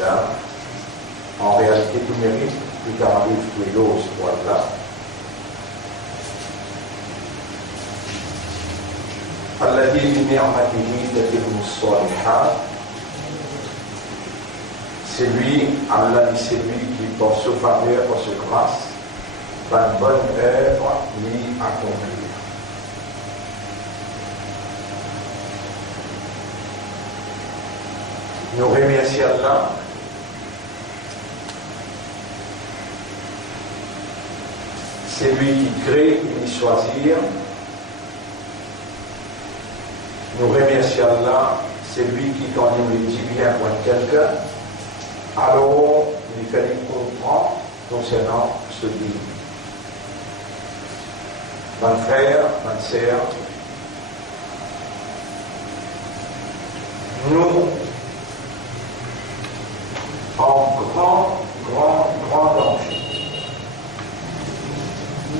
là, en réalité, tout mérite, tout arrive, tout est l'eau, ce point-là. الذي بنعمته تتم الصالحات. C'est lui, Allah dit, c'est lui qui, par sa faveur, par sa grâce, va une bonne œuvre lui accomplir. Nous remercions Allah c'est lui qui crée et qui choisit. Nous remercions Allah, c'est lui qui, quand il nous dit bien pour quelqu'un, alors il fait des comprendre concernant ce livre. Mon frère, ma sœur, nous, en grand danger,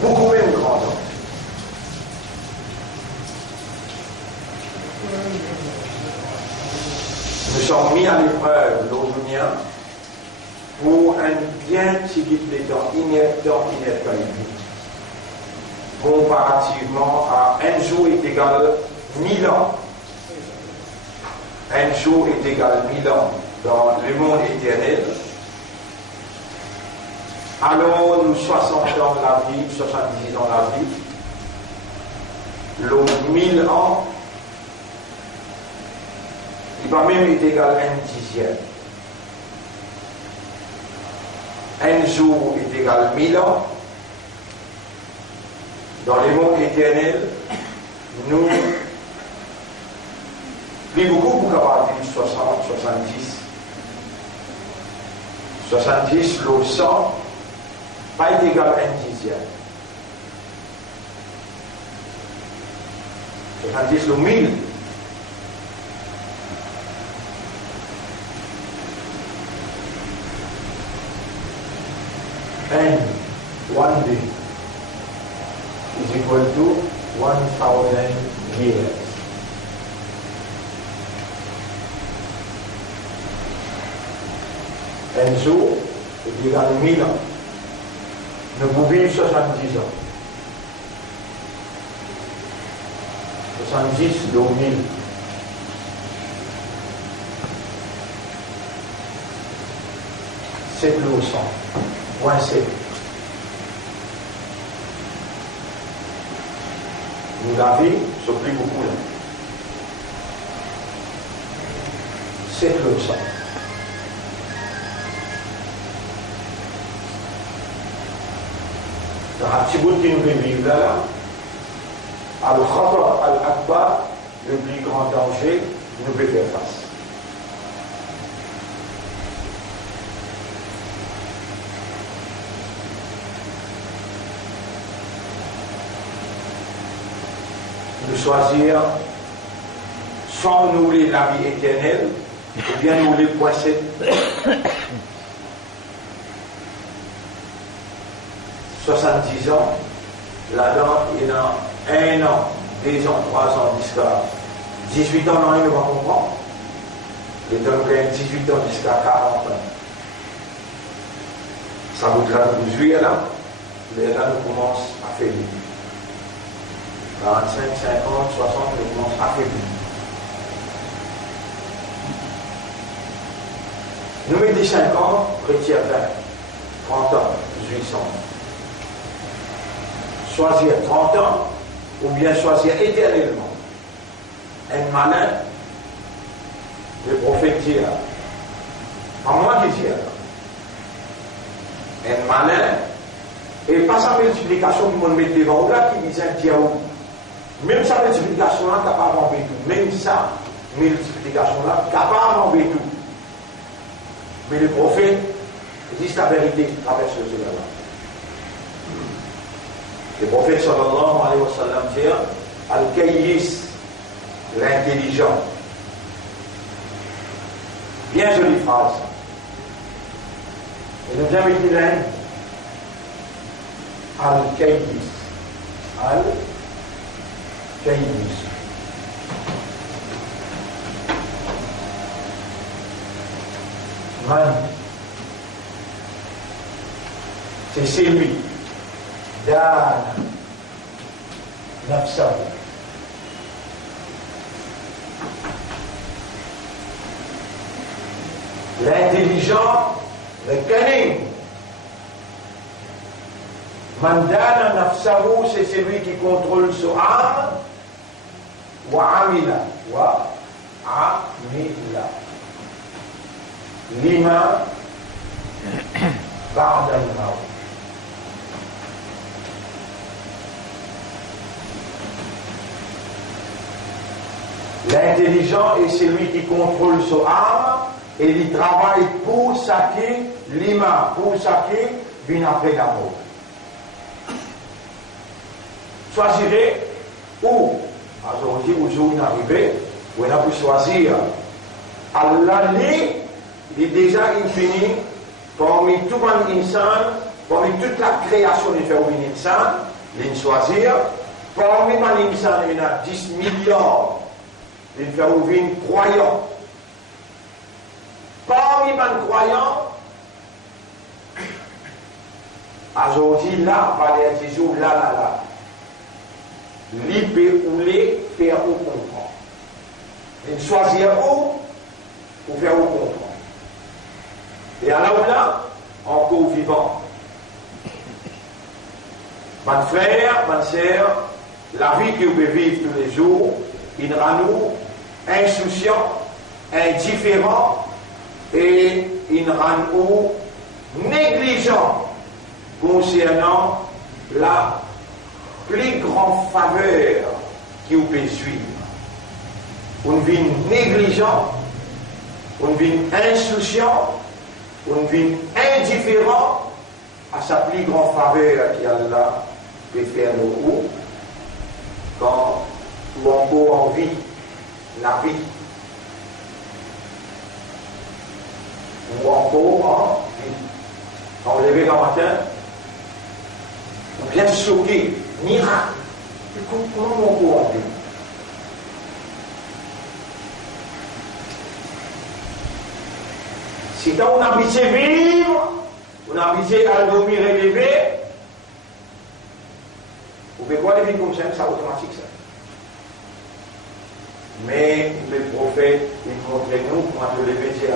beaucoup même grand danger. Nous sommes mis à l'épreuve l'aujourd'hui pour un bien petit guide de temps, inertant, comparativement à un jour est égal 1000 ans. Un jour est égal 1000 ans dans le monde éternel. Alors nous 60 ans de la vie, 70 ans de la vie, l'autre 1000 ans, il va même être égal à un dixième. Un jour est égal 1000 ans. Dans les mondes éternels, nous, plus beaucoup pour avoir dit 60, 70. 70, l'autre 100, pas est égal à un dixième. 70, le 1000. And one day is equal to 1000 years. Un jour est égal à 1000 ans. Nous pouvons vivre 70 ans. 70 de 1000. C'est le 100. Point C. Nous la vie, ce plus beaucoup là. C'est le 100. Dans un petit bout qui nous fait vivre là, al-Khatar al-Akbar, le plus grand danger, nous peut faire face. Nous choisir sans nous les la vie éternelle, ou bien nous les poisser. 70 ans, là-dedans, il y a 1 an, 2 ans, 3 ans, jusqu'à 18 ans, non, il ne va comprendre. Et donc, 18 ans jusqu'à 40 ans. Ça vous traduit vous juillet là, mais là, nous commençons à faire vite. 45, 50, 60, nous commençons à faire vite. Nous mettons 5 ans, retire 20, 30 ans, 18 ans. Choisir 30 ans ou bien choisir éternellement. Un malin, le prophète dit, pas moi qui dis, un malin, et pas sa multiplication qui me met devant là qui disait Diaou. Même sa multiplication là, capable d'enlever tout. Même sa multiplication là, capable d'enlever tout. Mais le prophète dit la vérité à travers ce cela là. Le prophète sallallahu alayhi wa sallam dit Al-Kayyis, l'intelligent. Bien jolie phrase. Et nous avons dit l'un Al-Kayyis. Al-Kayyis. Man, c'est celui dans nafsahu. L'intelligent, le cunning. Mandana nafsahu, c'est celui qui contrôle son âme. Wa amila. Wa amila. Lima ba'da al-maut. L'intelligent est celui qui contrôle son âme et il travaille pour saquer l'ima, pour saquer bien après la mort. Choisirez où, aujourd'hui, où vous arrivez, vous avez pu choisir. Allah, il est déjà infini, parmi tout le insan, parmi toute la création de faire un insan, il choisir, parmi les insan, il y a 10 milliards. Il fait ouvrir une croyant. Parmi les croyants, aujourd'hui, là, par les jours, là. L'IP ou les faire au comprendre. Il choisit où pour faire au comprendre. Et alors là, encore vivant. Mon frère, ma soeur, la vie que vous pouvez vivre tous les jours, il rend nous insouciants, indifférents et il rend nous négligents concernant la plus grande faveur qui vous peut suivre. On vit négligent, on vit insouciant, on vit indifférent à sa plus grande faveur qui Allah peut faire nous quand ou encore en vie, la vie, ou encore en vie. Quand vous levez le matin, vous bien choqué, miracle. Comment on peut en vie? Si quand on a habitué à vivre, on a habitué à dormir et lever, vous pouvez voir les vies comme ça, c'est automatique ça. Mais le prophète, il montre nous, quand je l'ai dit,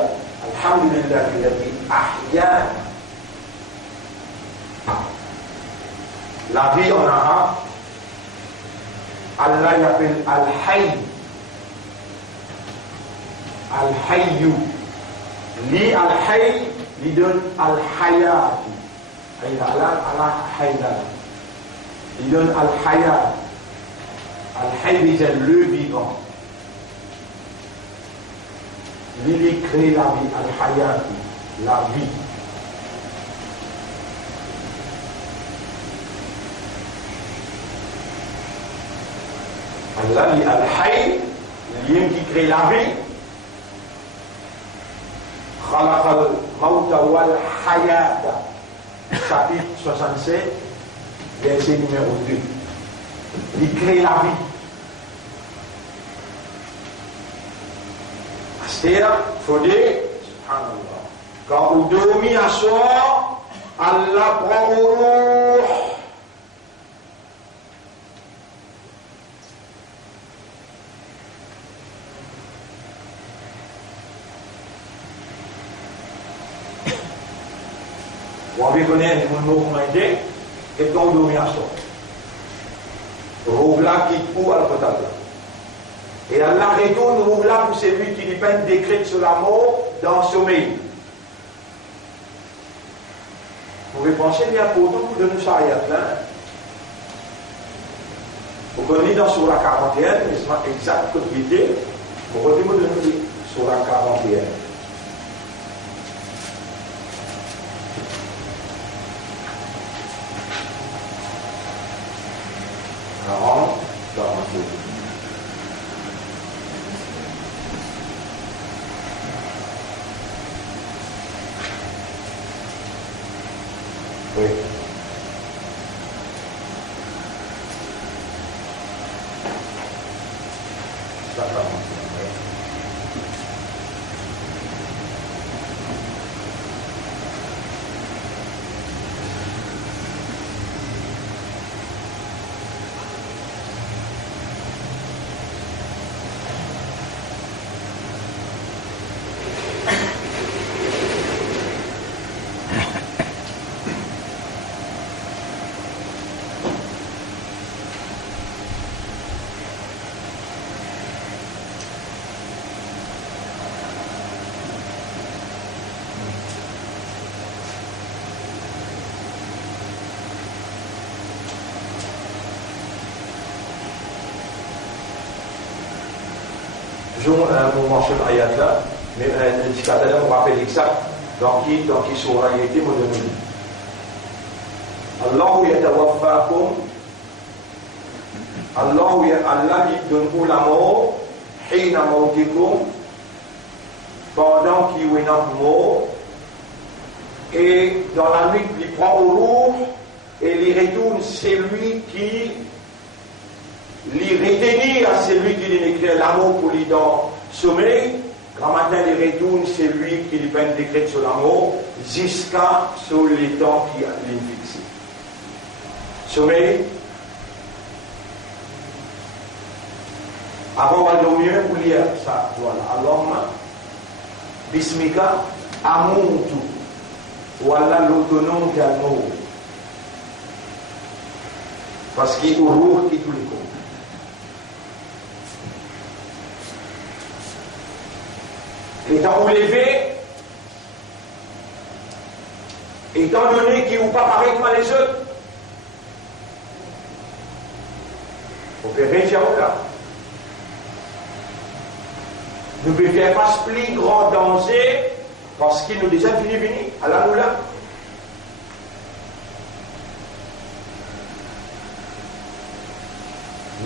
Alhamdulillah, il a dit Ahyan. La vie en arabe, Allah l'appelle Al-Hayy. Al-Hayyu. Li Al-Hayy, lui donne Al-Hayat. Il donne Al-Hayat. Al-Hayy, c'est le vivant. Il crée la vie, Al-Hayat, la vie. Allah dit Al-Hayy, l'homme qui crée la vie. خلق الموت والحياة. Chapitre 67, verset numéro 2. Il crée la vie. C'est-à-dire, il faut dire, subhanallah, quand vous dormez à soir, Allah prend au roux. Vous avez connu un mouvement et quand vous dormez à soir. Roux là qui court à la potable. Et Allah retourne au là pour celui qui lui peine décrète sur la mort dans le sommeil. Vous pouvez penser bien pourtant pour donner ça là. Vous connaissez dans Surah 41, mais c'est exact comme l'idée. Vous pouvez me donner Surah 41. 42. Oui. toujours mon mention ayat là, mais jusqu'à tout à l'heure, on rappelle exact dans qui sera été mon donné. Allah yatawaffakum, Allah qui donne la mort, hina mautikum, pendant qu'il est mort, et dans la nuit, il prend au roux, et il retourne celui qui lui retenir à celui qui lui écrit l'amour pour lui dans le sommeil. Grand matin, il retourne celui qui lui peint décret sur l'amour jusqu'à sur les temps qui lui fixé. Sommeil. Avant, on va dormir pour lire ça. Voilà. Allahumma bismika amuntu. Voilà l'autonome calme. Parce qu'il est au roux qui tout les comptes. Étant levé, étant donné qu'il n'est pas pareil comme les autres, on peut réussir là. Nous ne pouvons pas se plus grand danger parce qu'il nous déjà fini venir. Allah nous là.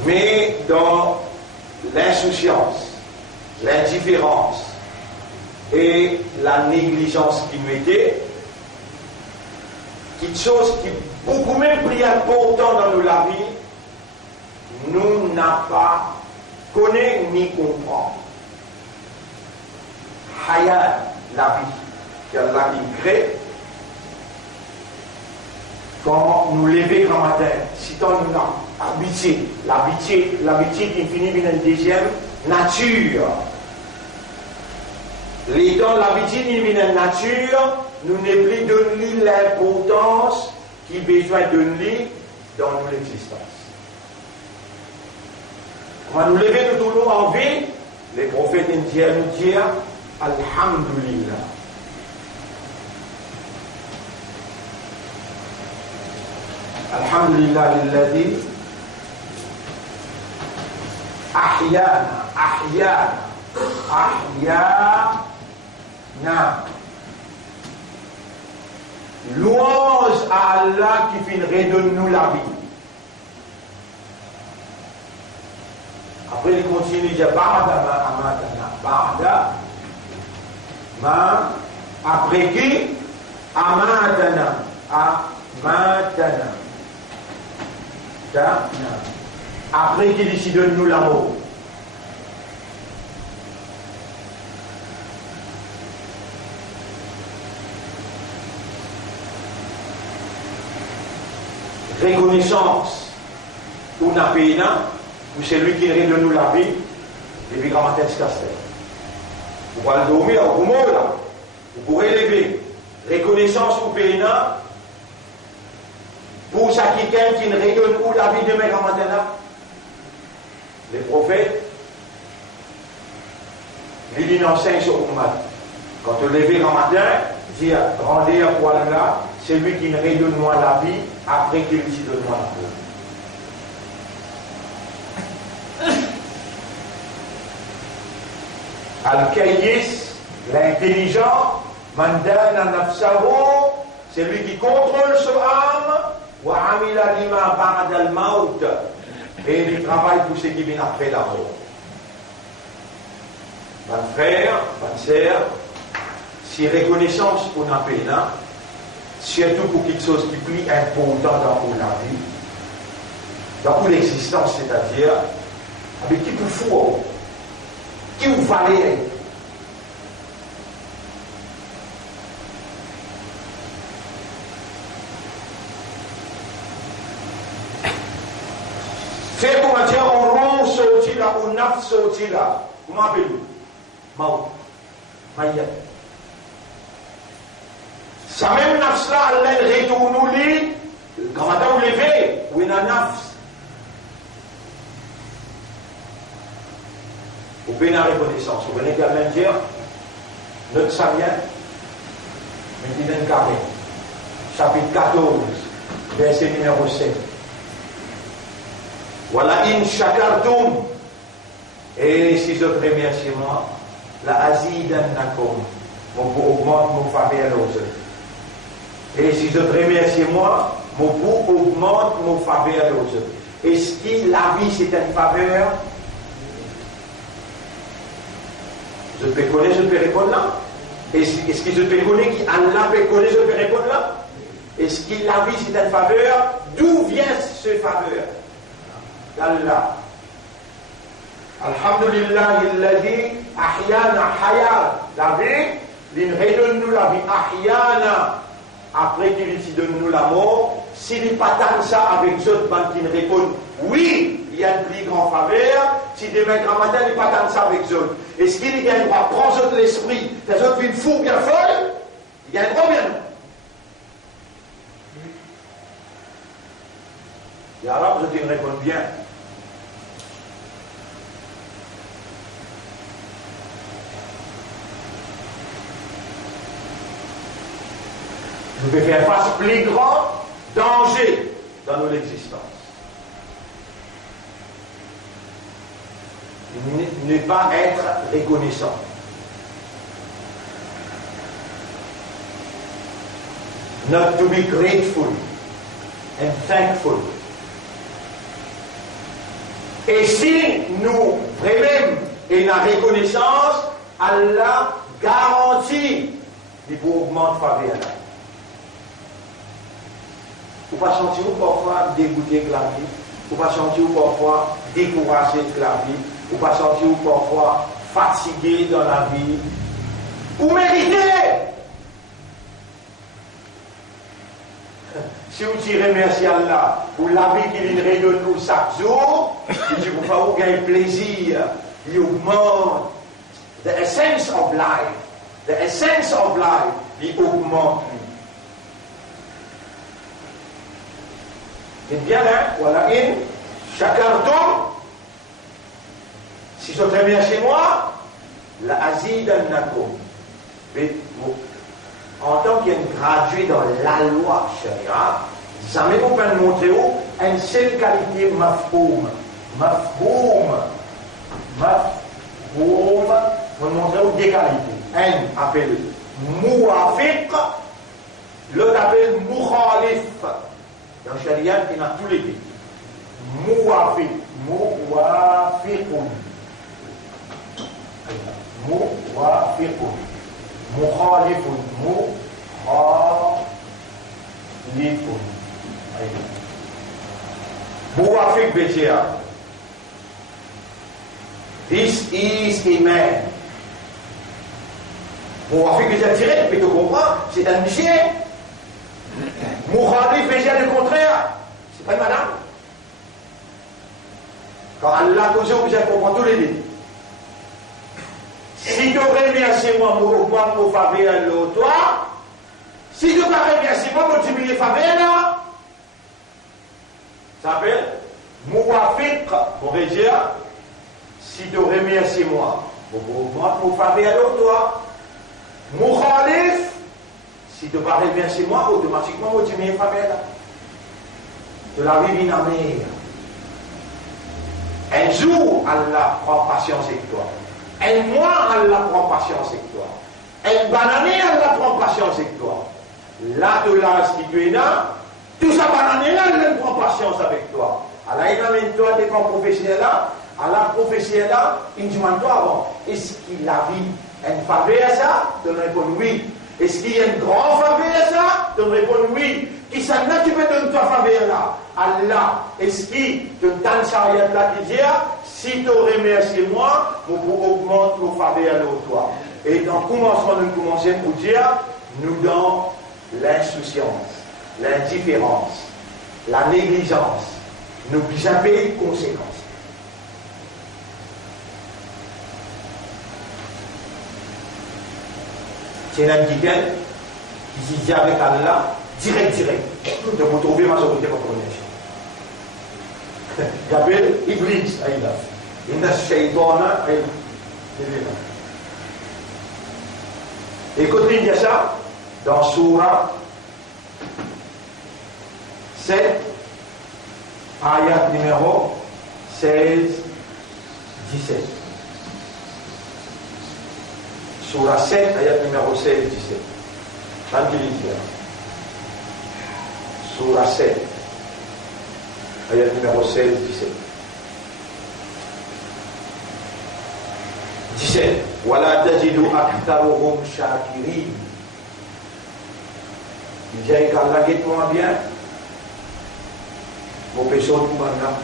Mais dans l'insouciance, l'indifférence et la négligence qui nous était, quelque chose qui est beaucoup même plus important dans nos vies, nous n'a pas connaît ni comprend. Hayat, la vie, qu'Allah crée, quand nous levons grand matin, si on nous a habitué, l'habitude qui finit par une deuxième nature. L'étant l'habitude qui vient de nature, nous n'est plus donné l'importance qui besoin de lui dans notre existence. Quand nous levons tout le monde en vie, les prophètes indiens nous disent Alhamdulillah. Alhamdulillah lilladhi ahyana louange à Allah qui finit redonne nous la vie. Après il continue de dire Ba'da ma amatana, Ba'da ma, après qui amatana, après qu'il décide de nous l'amour. Reconnaissance pour la pays, pour celui qui redonne nous la vie, et puis quand on se casse. Vous pouvez dormir, vous pouvez là, vous pouvez lever. Reconnaissance pour pays, pour quelqu'un qui redonne nous la vie demain quand on là. Les prophètes, ils enseignent sur Ummah. Quand on lève quand matin, dire rendez à quoi là, c'est lui qui redonne moi la vie après qu'il lui donne moi la peau. Al-Kayyis, l'intelligent, Mandana Nafsahu, c'est lui qui contrôle son âme, wa amila lima ba'da al-maut, et il travaille pour ce qui vient après la mort. Mon frère, ma sœur, si reconnaissance pour la peine, surtout pour quelque chose qui est plus important dans la vie, dans l'existence, c'est-à-dire, avec qui vous faut, qui vous valez. Fait comment dire, on rend sorti là, on a sorti là. Comment appelez-vous? Maou. Maïa. Ça même nafs là, elle retourne lui, quand on levé, ou il a nafs. Vous pouvez la reconnaissance. Vous venez également dire, notre Samien, Médine Carré, chapitre 14, verset numéro 7. Voilà in shakartum Et si je te remercie moi, la azidannakum, mon pour augmente mon faveur aux autres. Et si je te remercie moi, mon pour augmente mon faveur aux autres. Est-ce que la vie c'est une faveur? Je peux connaître, je peux répondre là. Est-ce que je peux connaître qui Allah peut connaître, je peux répondre là. Est-ce que la vie c'est une faveur? D'où vient ce faveur? d'Allah. Alhamdulillah, alladhi ahyana hayat. La vie, il redonne-nous la vie. Ahyana. Après qu'il donne-nous la mort. S'il n'est pas tant ça avec d'autres banques qui répondent oui, il y a une plus grande faveur. Si demain grand matin, il n'est pas tant ça avec d'autres. Est-ce qu'il y a un droit? Prends l'esprit. Les autres viennent fous bien folles. Il y a un droit bien. Et alors, je te réponds bien. Nous devons faire face au plus grand danger dans notre existence. Ne pas être reconnaissant. Not to be grateful and thankful. Et si nous vraiment et la reconnaissance, Allah garantit les mouvements de faveur. Vous ne pas sentir parfois dégoûté de la vie, vous ne pas sentir parfois découragé de la vie, vous ne pas sentir parfois fatigué dans la vie. Vous méritez. Si vous tirez merci à Allah pour la vie qu'il redonne nous chaque jour, si vous pouvez gagner plaisir, il augmente. The essence of life, il augmente. C'est bien, hein? Voilà, shakartum. Si je te remercie moi, la azidannakum. En tant qu'il y a une graduée dans la loi sharia, jamais vous pouvez nous montrer une seule qualité mafboum. Vous montrer deux qualités. Un appelle mouafiq, l'autre appelle mukhalif. Dans le sharia, il y a tous les deux. Mouafiq, mouafiqun. Mouafiqun. Mukhalifun, mukhalifun. Muwafiq Bétia. This is a man. Muwafiq Bétia direct, mais tu comprends, c'est un monsieur. Mukhalif Bétia, le contraire, c'est pas une madame. Quand Allah cause, vous allez comprendre tous les deux. Si tu remercies moi, moi, mon faveur, toi, si tu ne remercies moi, mon diminuer faveur, ça s'appelle Mouafiq, mon régir. Si tu remercies moi, mon faveur, toi, Mukhalif, si tu ne remercies moi, automatiquement, mon diminuer faveur. De la vie d'une amère. Un jour, Allah prend patience avec toi. Un mois, Allah prend patience avec toi. Un bananier, Allah prend patience avec toi. Là, de l'âge qui tu es là, tout ça bananier là, il prend patience avec toi. Allah, il amène toi, t'es comme professionnel là. Allah, professionnel là, il demande toi avant. Est-ce qu'il a vu une faveur à ça? Tu me réponds oui. Est-ce qu'il y a une grande faveur à ça? Tu me réponds oui. Qui ça là, tu peux donner ta faveur là? Allah, est-ce qu'il te donne ça là qui dit? Si tu remercies moi, nous augmente nos faveurs à toi. Et dans le commencement, nous commençons pour dire, nous dans l'insouciance, l'indifférence, la négligence, nous jamais de conséquences. C'est un guide qui dit avec Allah, direct, de vous trouver ma sortie pour connaître. Gabriel Iblis أيضا إن الشيطان أيضا. Écoutez bien ça dans Surah 7 ayat numéro 16-17. Surah 7, ayat numéro 16-17. Tranquille. Surah 7, ayat numéro 16-17. 17. Wala tajidu aktharuhum shakirin. Il dit qu'Allah guette-moi bien. Mon péché tout maintenant.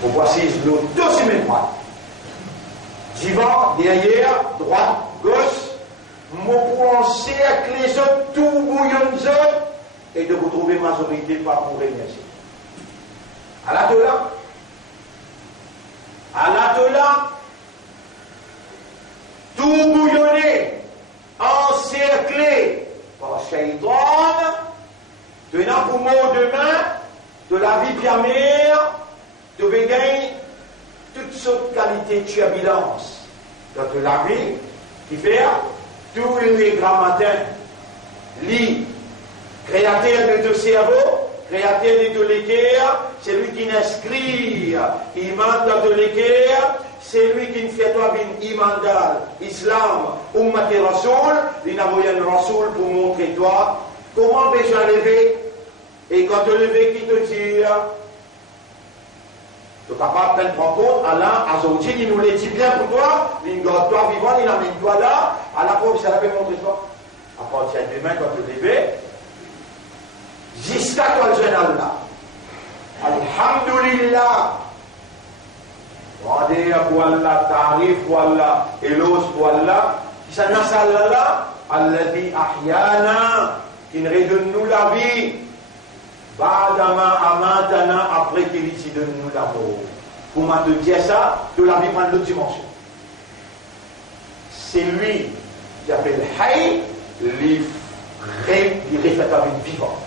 Vous voici le deuxième droite. Devant, derrière, droite, gauche. Mon pensée avec les autres, tout bouillon autres, et de vous trouver majorité par pour remercier. À l'atola, tout bouillonné, encerclé par Shaitan, tenant pour mot demain, de la vie piamère, de gagner toutes sortes de qualités de turbulence dans la vie, qui fait tous les grands matins, lit, créateur de ton cerveau, créateur de ton l'équerre, c'est lui qui n'inscrit, il manque dans ton l'équerre, c'est lui qui ne fait toi une imandal, islam, ummat et rasoul, il n'a envoyé un rasoul pour montrer toi comment besoin lever, et quand tu lever, qui te dit, tu es capable de prendre compte, Allah, Azoudi, il nous l'a dit bien pour toi, il garde toi vivant, il amène toi là, à la fois, ça l'avait montré toi. À partir de demain, quand tu te lèves, jusqu'à toi le jeune Allah. Alhamdulillah. Rendez pour Allah, tarif pour Allah, éloge pour Allah, qui s'en a sallallahu, Alladhi ahyana, qui nous redonne nous la vie. Badama amatana, après qu'il donne nous l'amour. Pour moi te dire ça, de la vie prend l'autre dimension. C'est lui qui appelle Hay, il refait la vie vivante.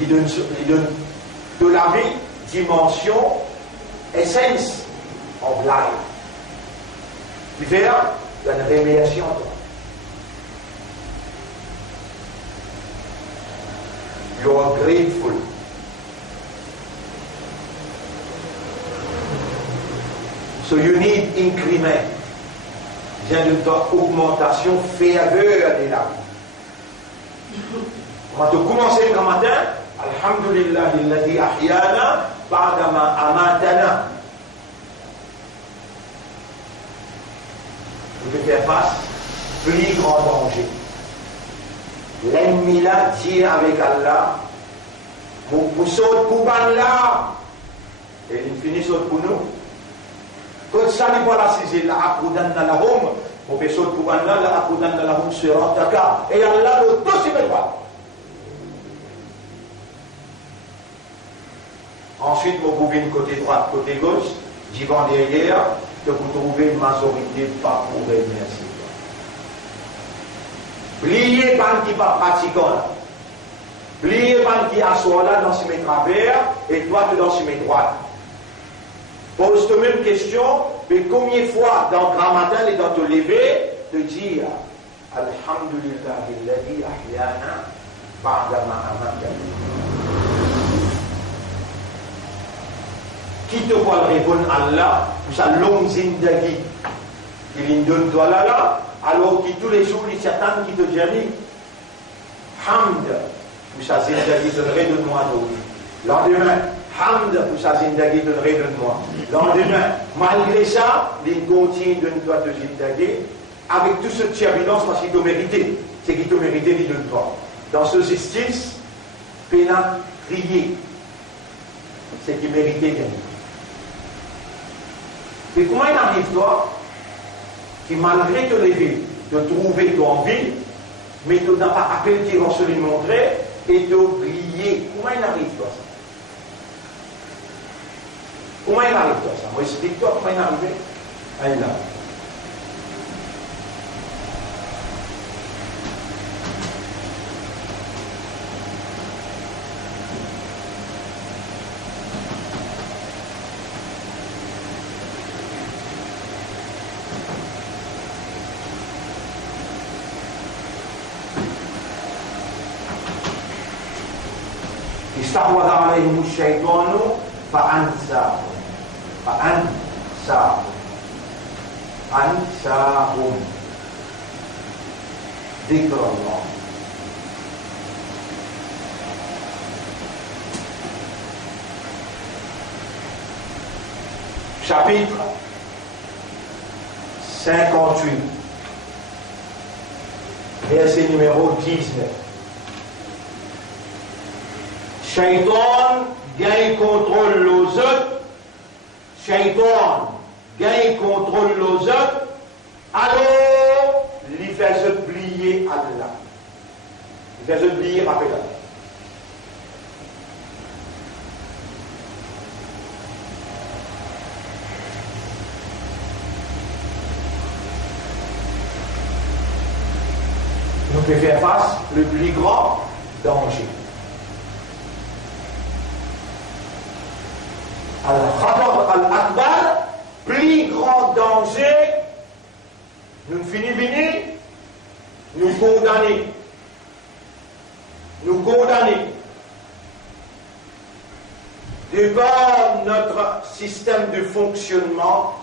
Il donne de la vie, dimension, essence, en blague. Tu fais là, il y a une révélation en toi. You are grateful. So you need increment. Vient de ta augmentation faveur de la vie. On va te commencer le matin. Alhamdulillah alladhi ahyana ba'dama amatana. Vous devez faire face plus grand danger. L'ennemi là dit avec Allah, vous sautez pour là, et il finit saute pour nous. Quand ça n'est pas la saisie, la akudanna lahum, vous pouvez sauter pour là, la akudanna lahum sera taka, et Allah le tout s'y met pas. Ensuite, vous pouvez côté droite, côté gauche, devant derrière, que vous trouvez une majorité pas pour remercier. Pliez par qui pas pratiquant là. Pliez par qui assoit là dans ses travers et toi tu dans ses droites. Pose la même question, mais combien de fois dans le grand matin et dans te lever, te dire Alhamdulillah alladhi ahyana ba'dama amatana. Qui te voit répondre Allah pour sa longue zindagi il donne toi là, alors que tous les jours il s'attend qui te dit Hamd pour sa zindagi donnerait de moi aujourd'hui. Lendemain, Hamd pour sa zindagi donnerait de moi. Lendemain, malgré ça, il continue de toi te zindagi avec toute cette turbulence parce qu'il te mérité. C'est qu'il te mérité, il donne toi. Dans ce justice, pénal, crier, c'est qu'il méritait gagner. Et comment il arrive, toi, qui malgré te lever, de trouver ton vie, mais tu n'as pas appelé tes morceaux de montrer et de briller. Comment il arrive, toi, ça? Comment il arrive, toi, ça? Moi, explique-toi comment il est arrivé. Allez là. استحوذ عليهم الشيطان فأنساهم ansahum. Dhikrullah. Chapitre 58, verset numéro 19. Shaitan gagne contrôle aux autres. Shaitan gagne contrôle aux autres. Alors, il fait se plier à Allah. Il fait se plier à Allah. Nous pouvons faire face le plus grand danger. Al-Khatar al-Akbar, plus grand danger, nous finissons, nous condamner. Nous condamner. De par notre système de fonctionnement,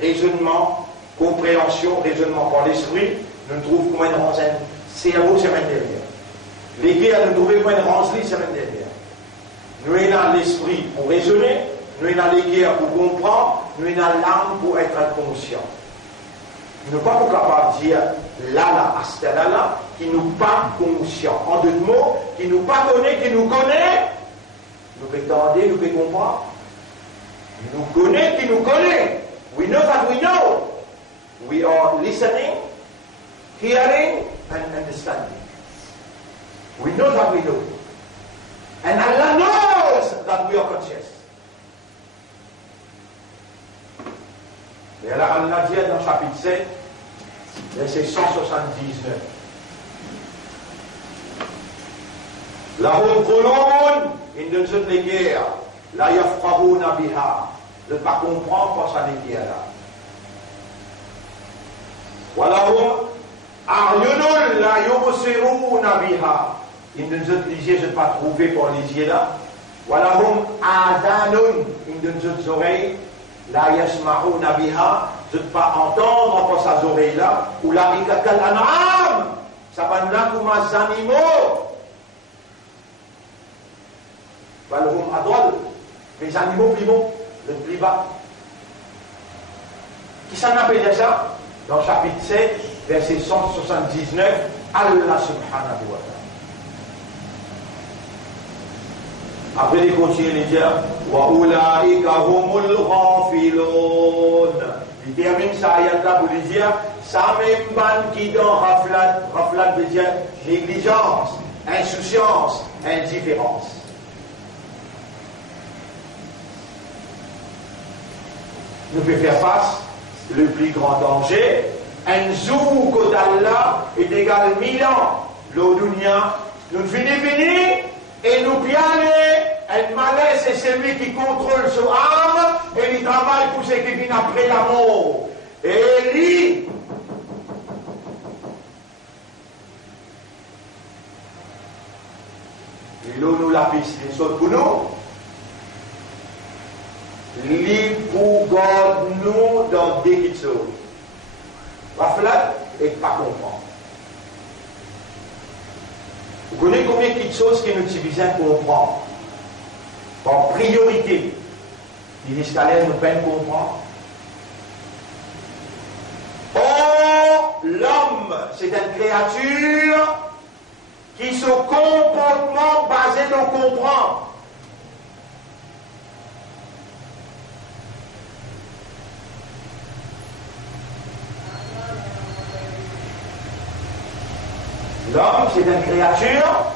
raisonnement, compréhension, raisonnement par l'esprit, nous trouvons comment une rangée, cerveau semaine dernière. Les guerres, nous trouvons comment une rangée semaine dernière. Nous avons l'esprit pour raisonner, nous avons les guerres pour comprendre, nous avons l'âme pour être inconscient. Nous ne sommes pas capables de dire là, astalala, qui nous pas conscient. En d'autres mots, qui nous pas connaît, qui nous connaît, nous pouvons entendre, nous pouvons comprendre. Nous connaît, qui nous connaît. We know that we know. We are listening, hearing, and understanding. We know that we know. And Allah knows that we are conscious. Et alors Allah dit dans chapitre 7, verset 179. Lahum qulubun, ils ne sont les guerres, la yafqahuna biha, ne pas comprendre par ça les guerres là. Walahum a'yunun la yubsiruna biha, ils ne sont les yeux, je ne pas trouver par les yeux là. Walahum adanun, ils ne sont les oreilles. La yasma'una biha, je ne peux pas entendre par ces oreilles-là, ou la rikakal an'am, ça va nous comme les animaux. Balhum adol, les animaux plus bons, le plus bas. Qui s'en appelle ça? Dans le chapitre 7, verset 179, Allah subhanahu wa ta'ala. Après, il continue de dire wa ulaika humul ghafilun. Il termine ça ayat-là pour lui dire ça même ban qui dans raflat veut dire négligence, insouciance, indifférence. Nous pouvons faire face le plus grand danger. Un jour que d'Allah est égal 1000 ans. L'Odunia, nous finissons. Et nous bien un malaise, c'est celui qui contrôle son âme et il travaille pour ce qui vient après la mort. Et lui, et là nous la piste, les autres pour nous, lui pour garder nous dans des petites choses. Raflat et pas comprendre. Vous connaissez combien de choses que nous utilisons pour comprendre? En priorité, les escaliers nous peuvent comprendre. Or, l'homme, c'est une créature qui se comportement basé sur comprendre. L'homme, c'est une créature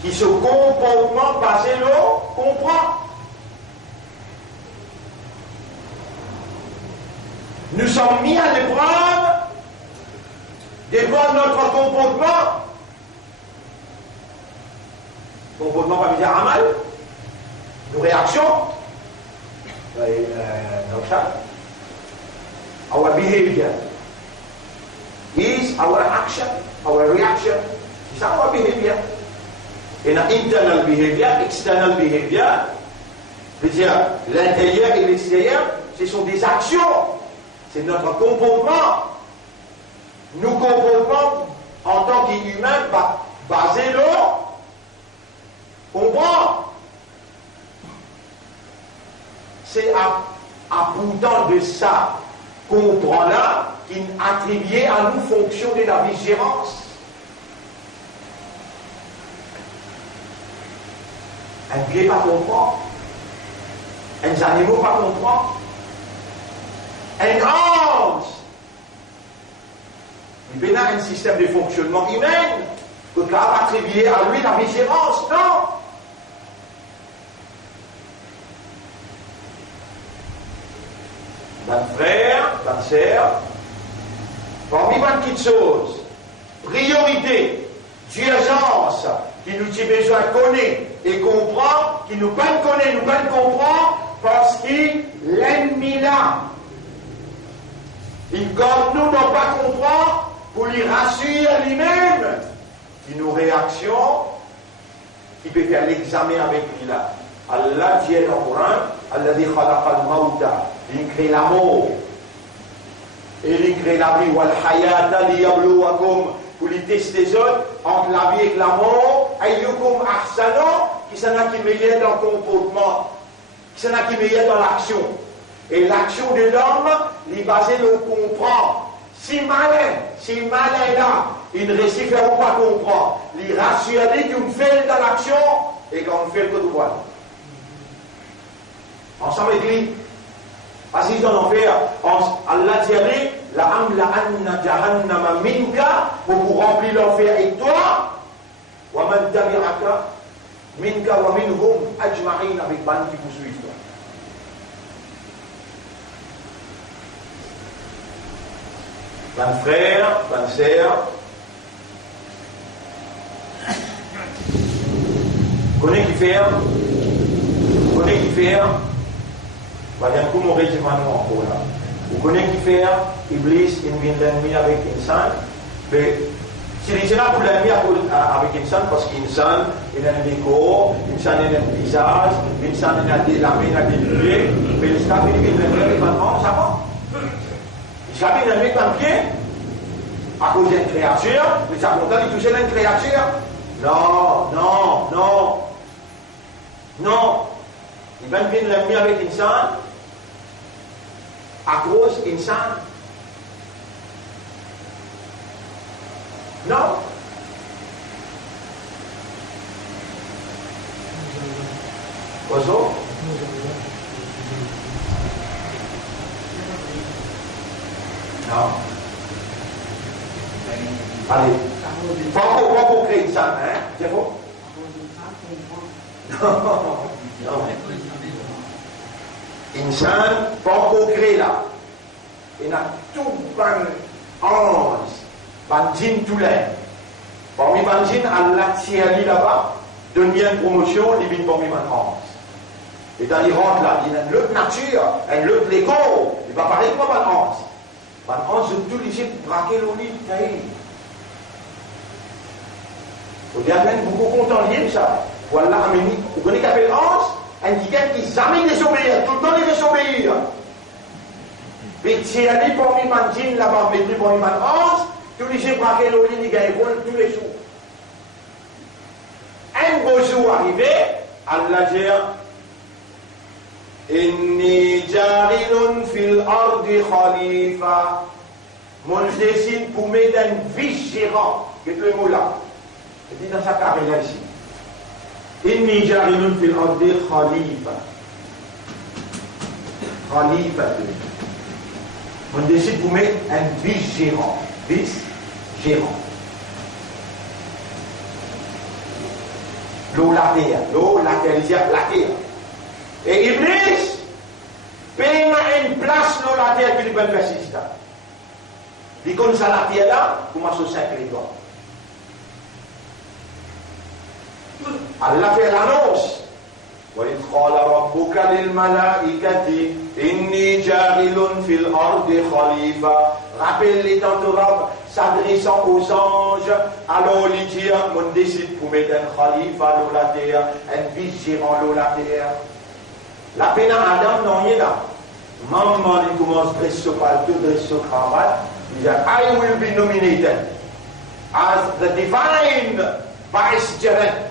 qui se comportement basé sur comprend. Nous sommes mis à l'épreuve devant notre comportement. Comportement, pas dire amal, nos réactions, nos actes, our behavior. Is our action, our reaction, is our behavior. Et dans internal behavior, external behavior, c'est-à-dire l'intérieur et l'extérieur, ce sont des actions. C'est notre comportement. Nous comportement en tant qu'humains basé là. Comprends? C'est à pourtant de ça comprend là qu'il attribue à nous fonction de la vigilance. Un pied pas comprend, un animal pas comprend, un ange. Il y a un système de fonctionnement humain que tu as attribué à lui la vigilance, non? Mon frère, ma sœur, parmi 20 petites choses, priorité, d'urgence, qui nous dit besoin de connaître et comprendre, qui nous pas connaître, nous pas comprendre, parce que l'ennemi là, il comme nous n'ont pas comprendre, pour lui rassurer lui-même, qui nous réactions, qui peut faire l'examen avec lui là. Allah dit dans le Coran, Allah dit khalaqa al-mauta, il crée la mort, et il crée la vie, wal hayata liyabluwakum, pour les tester les autres, entre la vie et la mort, ayyukum ahsanu, qui s'en a qui meilleur dans le comportement, qui s'en a qui meilleur dans l'action. Et l'action de l'homme, il est basé sur le comprendre. Si malin là, il ne réussit pas comprendre, il rassure qu'on fait dans l'action et qu'on fait que tout voilà. Ensemble avec lui, assis dans l'enfer, Allah dit, la amla anna jahannama minka, pour remplir l'enfer et toi, wa man tabi'aka minka wa minhum ajma'in, avec ban qui vous suivent. Mon frère, ma sœur, connais qui fait, madame, comme on régime encore là. Vous connaissez qui fait, Iblis, il vient l'ennemi avec Insan, mais si il est là pour l'ennemi avec Insan, parce qu'Insan, il a un corps, Insan, il a un visage, Insan, il a des lames, il a des pieds, mais il s'est appelé l'ennemi avec un ça va. Il s'est appelé l'ennemi avec un pied, à cause d'une créature, mais ça content de toucher une créature. Non. Il va venir l'ennemi avec Insan, à cause d'Insan. Non. Quoi ça? Non. Allez. Faut créer Insan, hein? C'est faux? Non. Insan, pas encore créé là. Il a tout un ange, un djinn tout l'air. Parmi les djinn, Allah tient là-bas, donne bien une promotion, il vient parmi les anges. Et dans il rentre là, il a une autre nature, une autre l'écho. Il va parler comme un ange. Un ange, tout les pour braquer le lit, vous avez même beaucoup content lié ça. Voilà, vous connaissez qu'appelle ange? Un quelqu'un qui jamais désobéir, tout le temps les désobéir. Mais si elle est pour lui manger là-bas, mais pour lui manger, tous les jours, braquer l'eau, il gagne tous les jours. Un beau jour arrivé, Allah dit Inni jarilun fil ardi khalifa. Mon décide pour mettre un vigérant. Qu'est-ce que le mot là? C'est dit dans sa carrière ici. Inni jarilun fil ardi khalifa. Khalifa. On décide pour mettre un vice-gérant. Vice-gérant. L'eau, la terre, il y a la terre. Et Iblis, paye une place dans la terre qui lui peut faire ça. Il connaît ça la terre là, pour m'associer avec les doigts. Allah fait l'annonce. وإذ قال ربك للملائكة إني جاعل في الأرض خليفة. Rappelle les temps de Rab s'adressant aux anges. Alors il dit, on décide pour mettre un khalifa dans la terre, un vice-gérant dans la terre. La peine à Adam, non, il est là. Maman, il commence à dresser ce palto, dresser ce cravate. Il dit, I will be nominated as the divine vicegerent.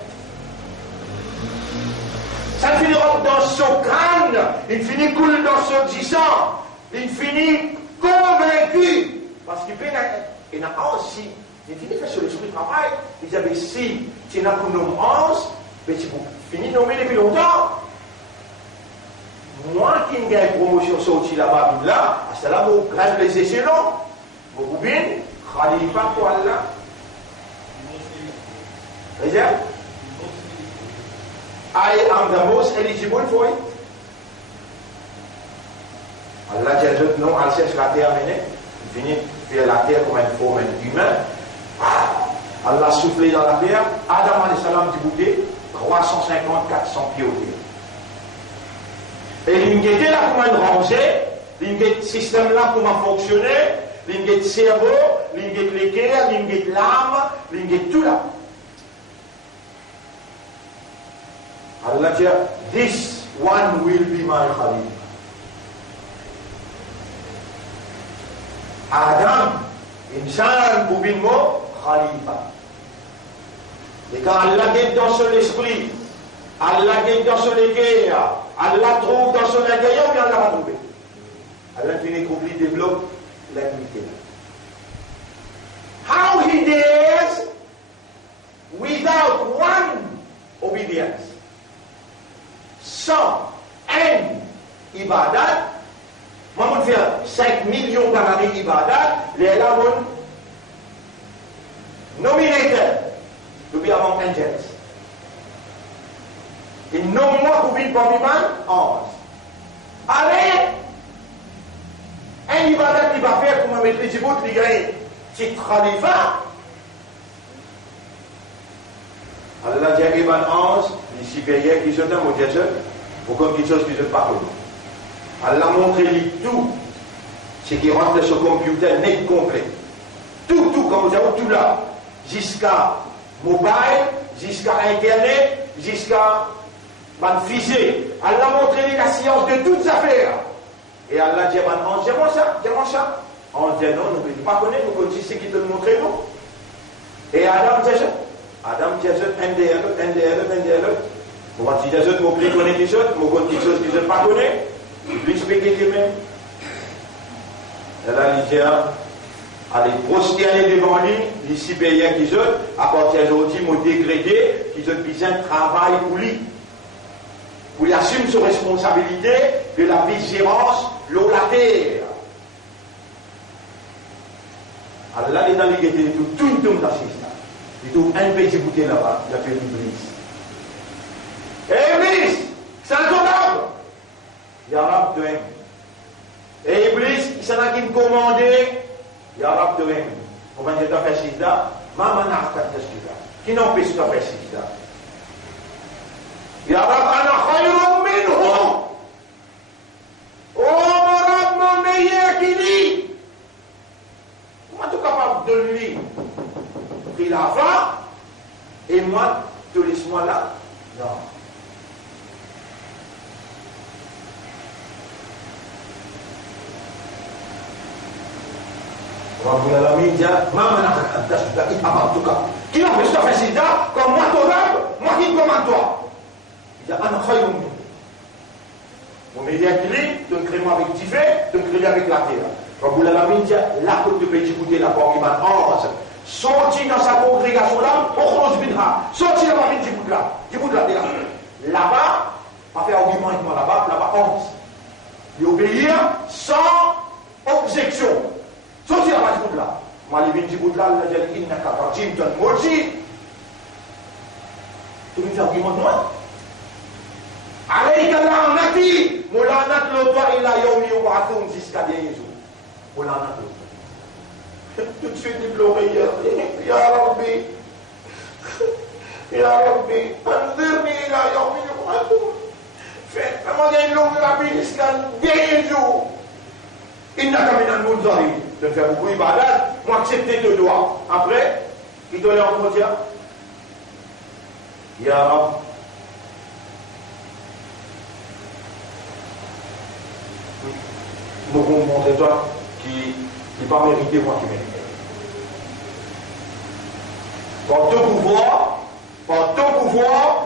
Ça finit dans ce crâne, il finit coule dans ce disant, il finit convaincu. Parce qu'il y a aussi, il finit faire sur l'esprit de travail, il dit, si tu n'as pour nom 11, mais tu finis nommé depuis longtemps. Moi qui ai une promotion sortie là-bas, là, à cela, vous grâce les échelons, vous pouvez, Khalifa pour Allah. Regarde. I am the most eligible for it. Allah dit à non, elle cherche la terre menée. Il finit faire la terre comme une forme humaine. Allah soufflé dans la terre. Adam alayhi salam dit bouté 350-400 pieds au terre. Et l'ingété là comment ranger, l'ingété système là comment fonctionner, l'ingété cerveau, l'ingété le cœur, l'ingété l'âme, l'ingété tout là. Allah dit, this one will be my Khalifa. Adam, insan bubinmo Khalifa. Et quand Allah est dans son esprit, Allah est dans son cœur, Allah trouve dans son intérieur, bien Allah va trouver. Allah finit qu'oublie développe l'activité. How he dares without one obedience. Sans un ibadat, moi je vais faire 5 millions par année ibadat, les là vont nominated to be among angels. Et non moi pour vivre parmi man, 11. Allez, un ibadat qui va faire pour me mettre les bouts, les gars, c'est Khalifa. Allah dit à Ibn 11, les supérieurs qui sont dans mon Dieu, pour comme quelque chose qui ne pas connu. Allah montre tout ce qui rentre sur le computer net complet. Tout, comme vous avez tout là. Jusqu'à mobile, jusqu'à internet, jusqu'à fusée. Allah montre la science de toutes affaires. Et Allah dit à Ibn 11, dis-moi ça. On dit non, nous ne pouvons pas connaître, nous connaissons ce qui te montre nous. Et Adam dit ça. Adam dit un des autres. Moi, si des autres, je connais quelque chose, je connais quelque chose que je ne pas connais, je peux expliquer lui-même. Et là, il dit, allez, prosterner devant lui, les supérieurs qui sont, à partir d'aujourd'hui, m'ont dégradé, qui ont besoin de travail pour lui. Pour lui assumer ses responsabilités de la vigilance, l'eau, la terre. Allah est dans l'égalité, tout le monde dans ce système. Il trouve un petit bouteille là-bas, il a fait l'Iblis. Et Iblis, c'est un commande. Il y a Rab de même. Et Iblis, il s'en a qui me commandé, il y a Rab de même. Comment je dois faire ça? Maman n'a pas fait ça. Qui n'empêche pas faire ça? Il y a Rab, ana khayrun minhum. Oh, mon Rab, mon meilleur qui dit. Comment tu es capable de lui? Il a faim, et moi, te laisse-moi là. Non. Rabbul Alamin dit, maman en tout cas, qui n'a fait ça fait ça, comme moi, ton rab, moi qui commande toi. Il dit, ana khayrun minhum. Mon meilleur qui dit, tu me crées avec Tifé, tu me crées avec la terre. Rabbul Alamin dit, là, que tu peux écouter la porte, il m'a 11. Sorti dans sa congrégation là, on close bidra. Sorti là-bas, Djibout là, là-bas, pas faire argument avec moi là-bas, 11. Et obéir sans objection. Sorti là-bas, Djibout là. Moi, les Djibout là, il n'a qu'à partir, il donne moi aussi. Tu veux faire argument de moi? Alayka la'anati, moulanat l'autoire ila yomi yu'atun jusqu'à dernier jour. Moulanat l'autoire. Tout de suite, il pleurait. Ya Rabbi, Ya Rabbi, anzirni ila yawmi yub'athun. Fais-moi gagner l'eau de la vie jusqu'à dernier jour. Innaka minal munzarin. De faire beaucoup d'ibadat, moi accepter de doigts. Après, il doit aller en frontière. Ya Rabbi. nous vous montrer toi qui n'est pas mérité, moi qui mérite. Par ton pouvoir,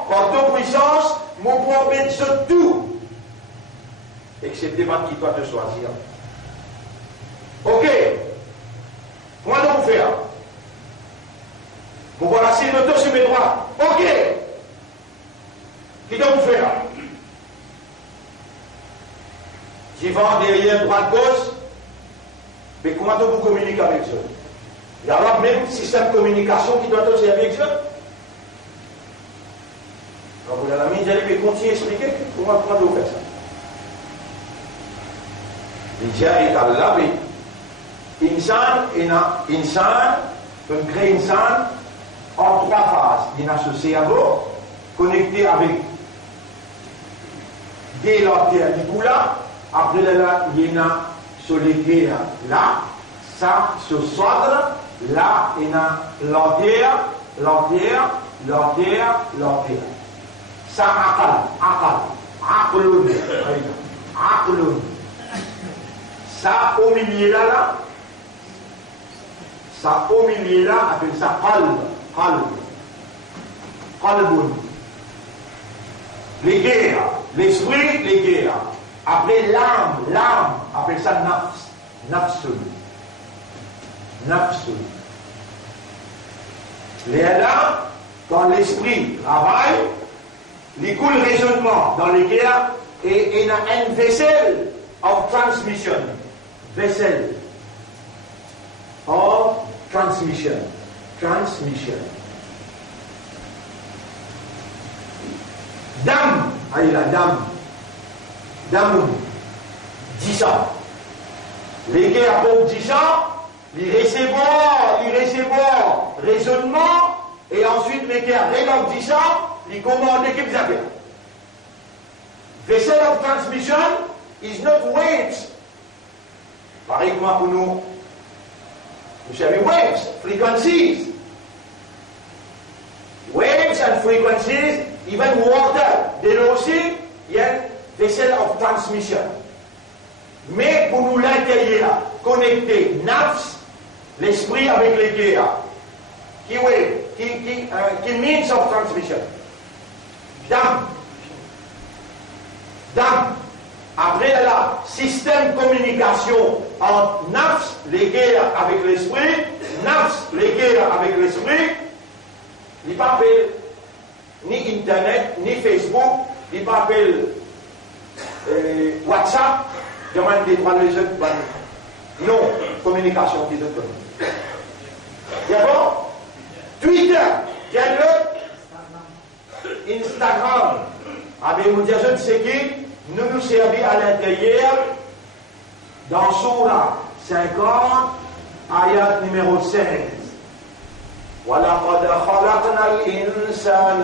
par ton puissance, mon pouvoir mettre tout. Excepté moi qui dois te choisir. Ok. Moi, je vous faire. Vous voilà, c'est l'auto sur mes droits. Ok. Qui doit vous faire? J'y vais derrière, droite, gauche. Mais comment vous communiquez avec Dieu? Il y a le même système de communication qui doit être avec Dieu. Donc, vous avez mis, mais continuez à expliquer comment vous faites ça. Il dit, Allah, insan, un vrai insan, en 3 phases. Il a ce cerveau connecté avec des lanternes du bout là. Après là, il y a ce légué là, ça, ce soir là, il y a lanterne. Ça, aqlun. Ça, au milieu là, ça, au milieu là, appelle ça qalbun. Les guerres, l'esprit, les guerres. Après l'âme, appelle ça nafsun. Là, quand l'esprit travaille, il coule raisonnement dans les guerres et il y a un vaisselle of transmission. Vessel of transmission. Dame, allez là, dame, 10 ans. Les guerres pour 10 ans, ils recevoir raisonnement, et ensuite les guerres réglent 10 ans, ils commandent l'équipe d'affaires. Vessel of transmission is not waves. Pareil comme pour nous. Vous savez, waves, frequencies. Waves and frequencies, even water, de l'eau aussi, il y a un vessel of transmission. Mais pour nous l'intérieur, connecter nafs, l'esprit avec les guerres, qui means of transmission. Dame. Après là, système de communication entre nafs, les guerres avec l'esprit, il ne s'appelle ni Internet, ni Facebook, il ne s'appelle WhatsApp, demande des droits les autres, non, communication qui est connue. D'abord, Twitter, Instagram, avec vous dire, je ne sais qui, nous servir à l'intérieur dans Sourate 50, ayat numéro 16. وَلَقَدْ خَلَقْنَا الْإِنسَانَ.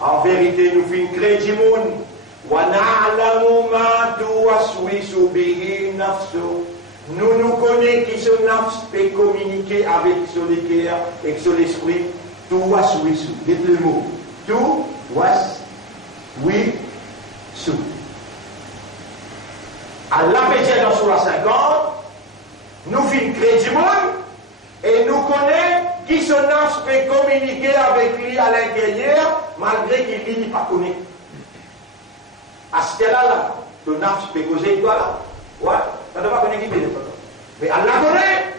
En vérité, nous fîmes créer du monde. وَنَعْلَمُ مَا تُوَسْوِسُ بِهِ نَفْسُهُ. Nous connaissons qui ce nafs peut communiquer avec son cœur et son esprit. Tuwaswisu. Dites le mot. Tuwaswisu. Allah peut dire dans Surah 50, nous fîmes créer du monde et nous connaissons qui ce nafs peut communiquer avec lui à l'intérieur malgré qu'il n'est pas connu. À ce là, ton nafs peut causer quoi là? Ouais, ça ne doit pas connaître qui peut. Mais Allah connaît.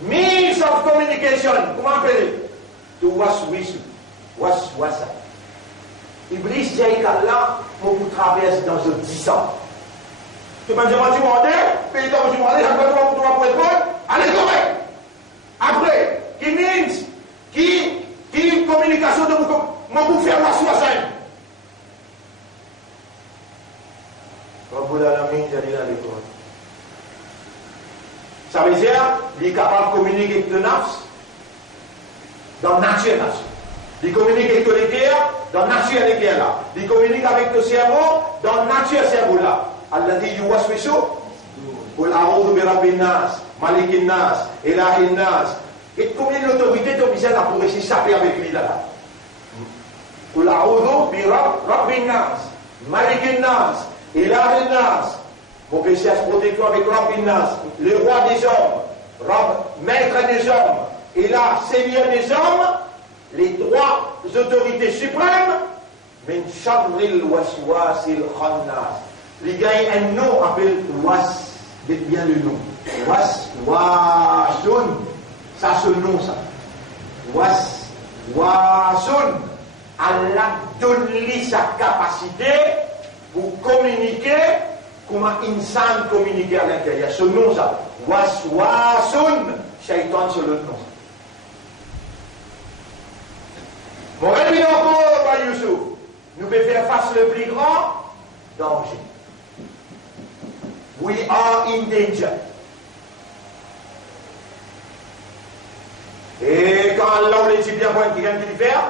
Means of communication, comment appeler? To waswisu. Waswasa. Iblis dit qu'Allah pour vous traverser dans ce 10 ans. Tu m'as demandé, puis quand tu m'as demandé, après toi, pour répondre, allez, correct. Après, qui means, qui communication de vous faire la soixante. Ça veut dire, il est capable de communiquer avec le nafs dans la nature. Il communique avec le cœur dans la nature des cœurs là. Il communique avec le cerveau dans la nature cerveau là. Allah dit yuwaswisu qul a'udhu bi rabbin nas, malikin nas, ilahin nas. Et combien d'autorités tu besoin pour essayer de s'appeler avec lui là? Qul a'udhu bi rabbin nas, malikin nas, ilahin nas. Mon Messias protecteur avec Rabbinas, le roi des hommes, maître des hommes, et là, Seigneur des hommes, les trois autorités suprêmes, min sharril waswasil khannas. Les gars, un nom appelle was, dites bien le nom. Waswasun, ça ce nom ça. Waswasun, Allah donne-lui sa capacité pour communiquer comme un insan communiquer à l'intérieur. Ce nom ça. Waswasun, shaitan c'est le nom. Mon ami encore, par Youssouf, nous pouvons faire face le plus grand danger. We are in danger. Et quand Allah on les dit bien point qui vient de le faire,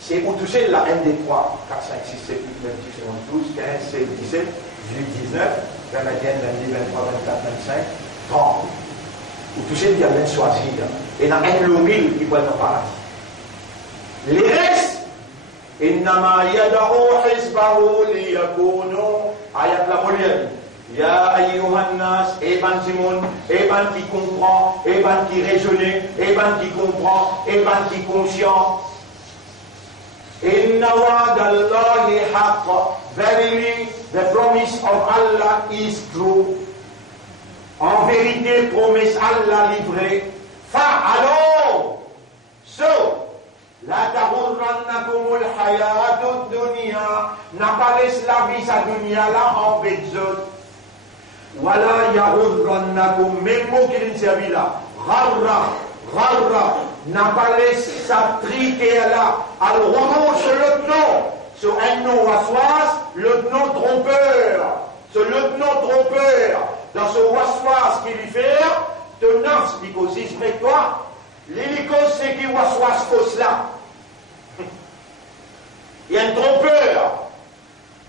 c'est pour toucher la N des 3, 4, 5, 6, 7, 8, 9, 10, 11, 12, 15, 16, 17, 18, 19, 21, 22, 23, 24, 25, 30. Pour toucher le diable choisir. Et dans un lomil qui peut être paradis. Les restes, إنما يدعو حزبه ليكونوا ayat la molière. Ya ayyuhan nas, Eban Simon, Eban qui comprend, Eban qui raisonne, Eban qui comprend, Eban qui conscient. Inna wa'dallahi haqq. Verily, the promise of Allah is true. En vérité, promesse Allah livrée. Alors, so, la tahurrannakumul hayatud dunya, n'a pas laissé la vie sa dunya là en bêtise. Wala yahurrannakum, même mot qui ne servi là. Gharra, n'a pas laissé sa trique là. Al-Ghurur, c'est le nom. C'est un nom waswas, le nom trompeur. C'est le nom trompeur. Dans ce waswas qu'il lui fait, te nafs, because mais toi, l'hélicos c'est qui waswas cause là. Il y a un trompeur.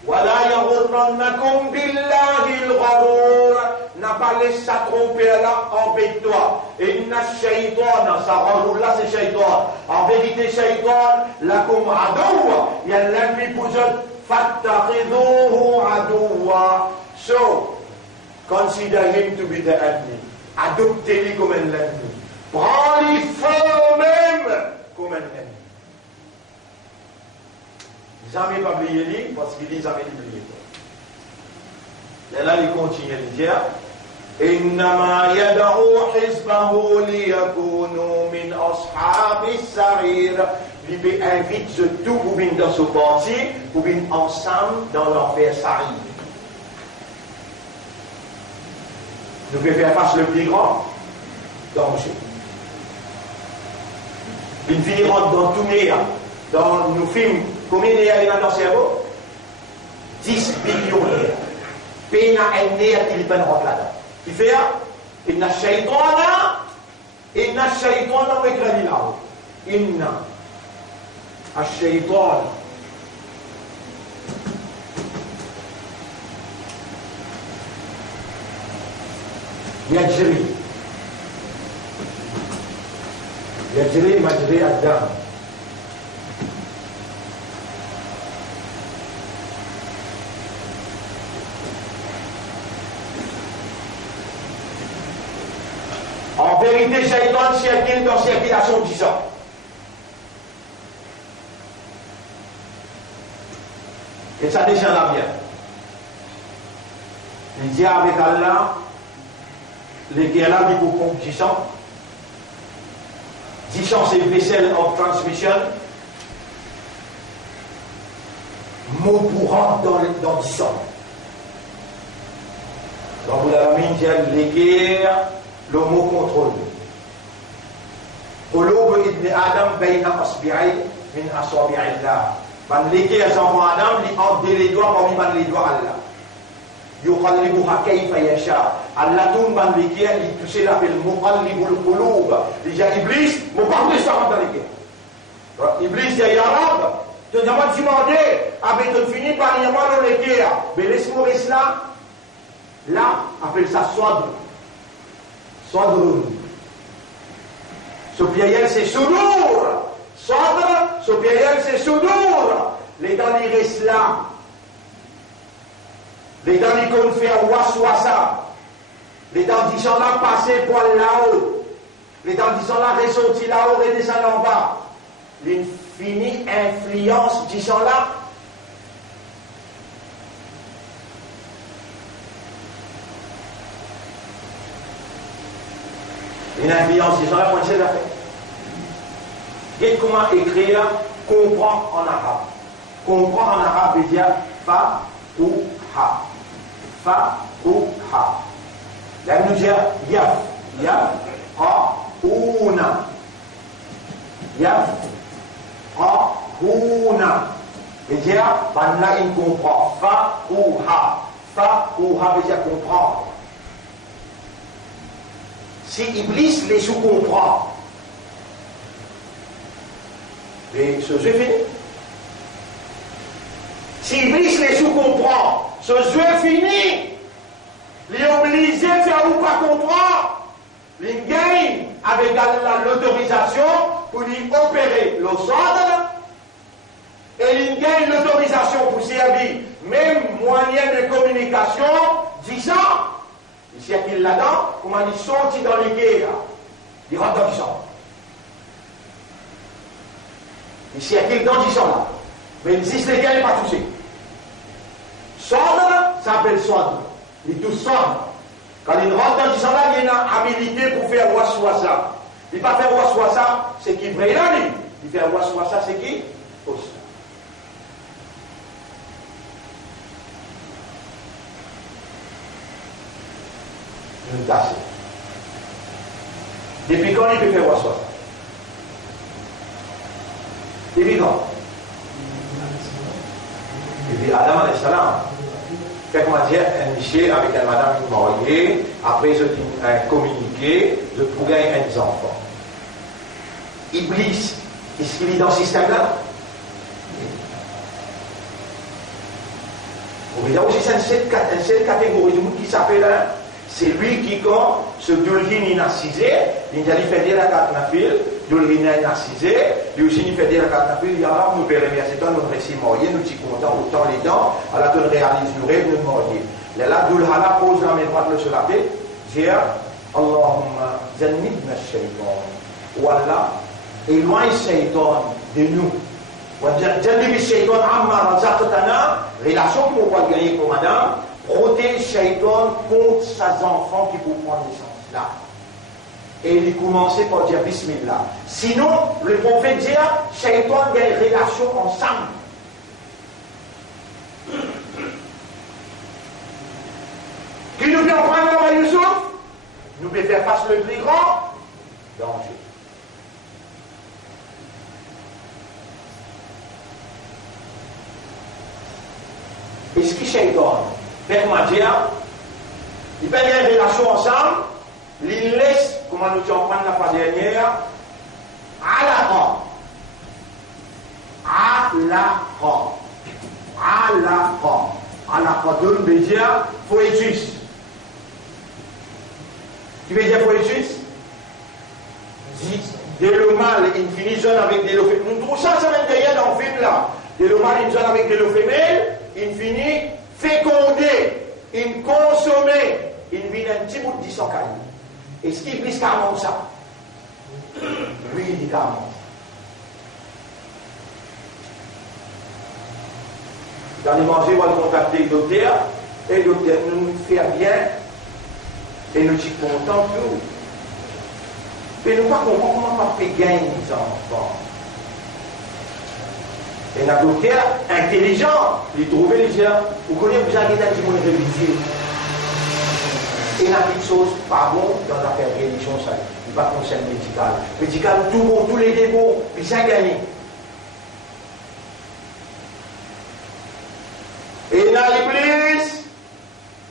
Wala yaghurrannakum billahi al-gharur. N'a pas laissé sa tromper là, embête-toi. Inna shaytana, ça gharur là c'est shaytan. En vérité, shaytan, lakum adoua. Il y a l'ennemi pour eux. Fattakhidhuhu adoua. So, consider him to be the enemy. Adoptez-le comme un ennemi. Prends-le vous-même comme un ennemi. Jamais pas oublier lui, parce qu'il dit jamais oublier. Et là, il continue de dire إنما يدعو حزبه ليكونوا من أصحاب السعير. Il invite tout pour venir dans ce parti, pour venir ensemble dans l'enfer Sa'ir. Nous pouvons faire face le plus grand danger. Une vie rentre dans tout néant. Dans nos films, combien il y a dans le cerveau? 10 billions de pays un néant qui peut rentrer là-dedans. Qui fait Inna shaytana wa ikranilahu. Inna ash-shaytan يجري مجري الدم. En vérité, Shaitan circule dans circulation 10 ans. Et ça déjà là bien. Il dit avec Allah, les guerres là, il faut 10 ans. 10 ans, c'est vessel of transmission. Mot pour rentrer dans 10 ans. Donc, vous l'avez mis, les guerres, le mot contrôle. قلوب ابن آدم بين أصبعي من أصابع الله. Ban les guerres enfants Adam, ils entre les doigts parmi les doigts Allah. يقلبها كيف يشاء. Allah tourne ban les guerres, il touche l'appel مقلب القلوب. Déjà Iblis, mon parle ça dans les guerres. Iblis dit ya Rab, tu n'as pas demandé, avec ton fini par y avoir dans les guerres. Mais laisse-moi cela. Là, appelle ça Sadr. Sadr. Ce pluriel c'est Soudour. Sadr, ce pluriel c'est Soudour. Les dans les restes là. Les dents qui qu'on fait waswasa. Les dents qui sont là passées pour là-haut. Les dents qui sont là ressorties là-haut et descendent en bas. L'infinie influence qui sont là. Une influence qui sont là pour essayer de la faire. Dites comment écrire comprend en arabe. Comprend en arabe veut dire fa ou ha. Fa ou ha. Là, nous dire yaf. Yaf. Ha. Una. Yaf. Ha. Una. Veut dire, ben là, il comprend. Fa ou ha. Fa ou ha veut dire comprendre. Si Iblis les sous-comprend, et ce jeu est fini. Si Iblis les sous-comprend, ce jeu est fini. Il est obligé de faire ou pas comprendre. Il gagne avec l'autorisation pour lui opérer le sort. Et il gagne l'autorisation pour servir même moyen de communication disant. Ici, il y a qu'il là-dedans, comment il sortit dans les guerres, il rentre dans le sang. Ici, il y a qu'il dans le sang là. Mais si les gars, il n'est pas touché. Sordre, ça s'appelle sordre. Il touche sordre. Quand il rentre dans le sang là, il y a une habilité pour faire waswasa. Il ne pas faire waswasa, c'est qui vrai là, lui. Il fait waswasa, c'est qui? Aussi. Une tasse. Depuis quand il peut faire waswasa? Depuis quand? Depuis Adam alayhi salam. Fait comment dire, un monsieur avec une madame mariée, après je communiqué, je trouvais un enfant. Iblis, est-ce qu'il est dans ce système-là? Vous voyez aussi, c'est une seule catégorie de monde qui s'appelle. C'est lui qui, quand ce dulgin est narcisé, il a fait dire la carte nafil, dulgin est narcisé, lui aussi il fait dire la carte nafil, il y a là, nous pérez, c'est toi, nous récits mariés, nous t'y comptons autant les dents, à la donne réalise nous rêve, nous mariés. Là, dulhana pose la main droite sur la tête, dit Allahumma zannibna shaytan. Wallah, éloigne shaytan de nous. Zannib shaytan amma razaqtana, relation qu'on va gagner pour madame. Protège Shaitan contre ses enfants qui vont prendre naissance là. Et il commençait par dire Bismillah. Sinon, le prophète dit Shaitan a une relation ensemble. Qui nous peut prendre comme Youssouf? Nous peut faire face le plus grand danger. Est-ce que Shaitan comment dire, ils peuvent avoir une relation ensemble, ils laissent, comment nous en prendre la fois dernière, alaqa. Alaqa veut dire poétus. Qui veut dire poétus? De le mal, il finit jeune avec des lots femelles. Nous trouvons ça même derrière dans le film là. De le mal, il jeune avec des lots femelles, il finit fécondé, il consommé, il vient un petit bout de 10 ans. Est-ce qu'il glisse carrément ça? Lui, il dit carrément. Dans les manger, on va contacter le docteur, et le docteur nous fait bien, et nous sommes contents tout. Mais nous ne comprenons pas comment on fait gagner les enfants. Et un docteur intelligent, il trouvait les gens, vous connaissez, vous avez dit mon religieux. Et la petite chose, pas bon dans l'affaire religion, ça, il ne va pas concerner médical. Médical, tout bon, tous les débats, puis ça gagné. Et là, l'Iblis,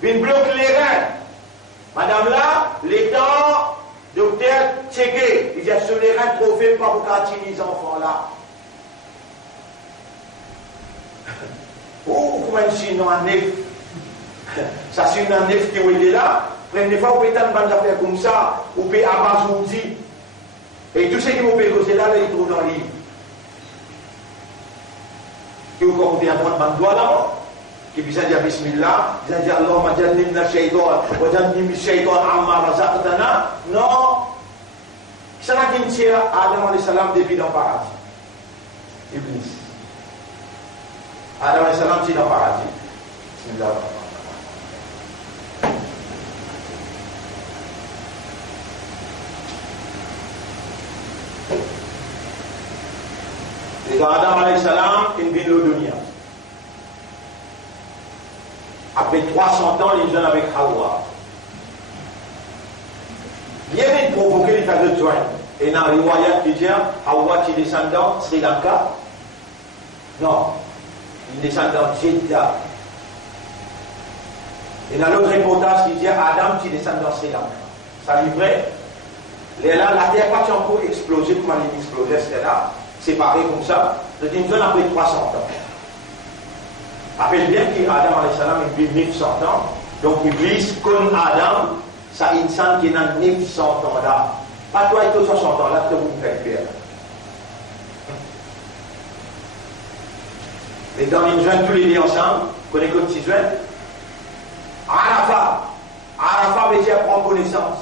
il bloque les reins. Madame là, les dents, docteur, checké. Il y a sur les reins trop faibles, pas pour gratiner les enfants là. Oh, comment c'est un nef? Ça, c'est un nef qui est là. Première fois, vous pouvez faire une affaire comme ça, vous pouvez abasourdir. Et tout ce qui vous peut causer là, ils trouvent dans le livre. Et vous pouvez apprendre un doigt là-bas. qui bisa dire Bismillah, bisa dire Allahumma jannibna syaitan, wa jannibna syaitan amma razaqtana. Non. Ça n'a qu'une tire Adam alayhi salam depuis dans le paradis. Iblis. Adam alayhi salam c'est dans le paradis. Bismillah. Et quand Adam alayhi salam, il vit le dunya. Après 300 ans, les jeunes avec Hawa. Il y avait provoqué l'état de joint. Et dans les riwayat qui dit Hawa qui est descendant Sri Lanka. Non, il est descendant Jeddah. Et dans l'autre reportage qui dit Adam qui est descendant Sri Lanka. Ça livrait. Là, la terre pas encore explosé, comment il explosait, c'était là, séparé comme ça. C'est une zone après 300 ans. Rappelle bien qu'Adam alayhi salam il vit 900 ans. Donc Iblis, comme Adam, ça insan qui est dans 900 ans là. Pas toi et 60 ans là que vous me faites faire. Et dans une jeune tous les deux ensemble, connaissez comme 6 jeunes. Arafat. Arafat veut dire prendre connaissance.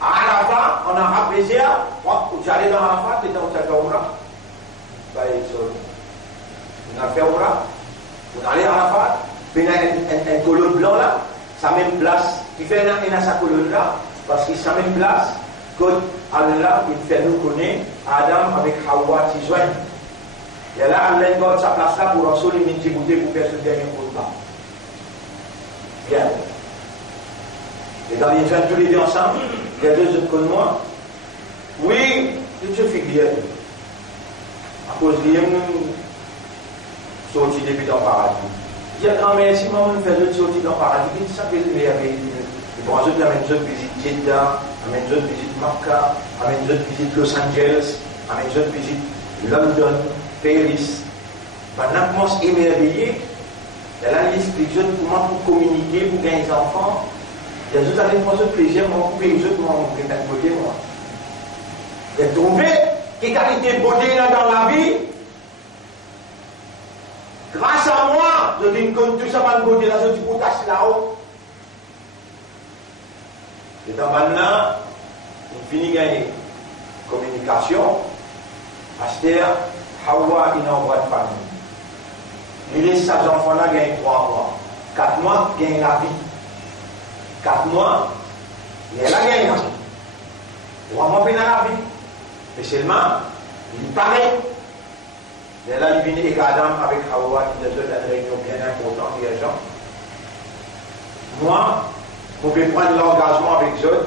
Arafat, on a un plaisir. J'allais dans Arafat, t'étais au Tchakoura. On a fait Oura. On allait à Arafat. Puis il y a une colonne blanc là. Ça même place. Il fait une sa colonne là. Parce qu'il sa même place. Quand Allah, il fait nous connaître Adam avec Hawa qui joignent. Et là, Allah donne sa place là pour en soler une tibouté pour faire ce dernier combat. Bien. Et dans les jeunes tous les deux ensemble, il y a 2 autres comme moi. Oui, je suis bien. À cause de sorti depuis dans le paradis. Il y a quand même, si moi, on fait sortir dans le paradis, ça fait les autres amènent d'autres visites Jeddah, amènent d'autres visites Makkah, amènent d'autres visites Los Angeles, amènent d'autres visites London, Paris. Pendant qu'on s'émerveille, il y a là l'explique comment pour communiquer, pour gagner des enfants. Il y a d'autres avec moi de plaisir, moi, pour payer les autres, moi, on peut être beauté, moi. Il y a trouvé quelle qualité de beauté dans la vie. Grâce à moi, je dis que tout ça va me beauté, là, je dis pour tâcher là-haut. Et dans maintenant, on finit gagner communication. Aster, Hawa, il envoie de famille. Il laisse ses enfants-là gagner 3 mois. 4 mois, gagne la vie. 4 mois, il est là gagné. 3 mois, il est dans la vie. Mais seulement, il paraît. Il est là, il vient avec Adam, avec Hawa, qui est une réunion bien importante, les gens. Moi, je vais prendre l'engagement avec eux.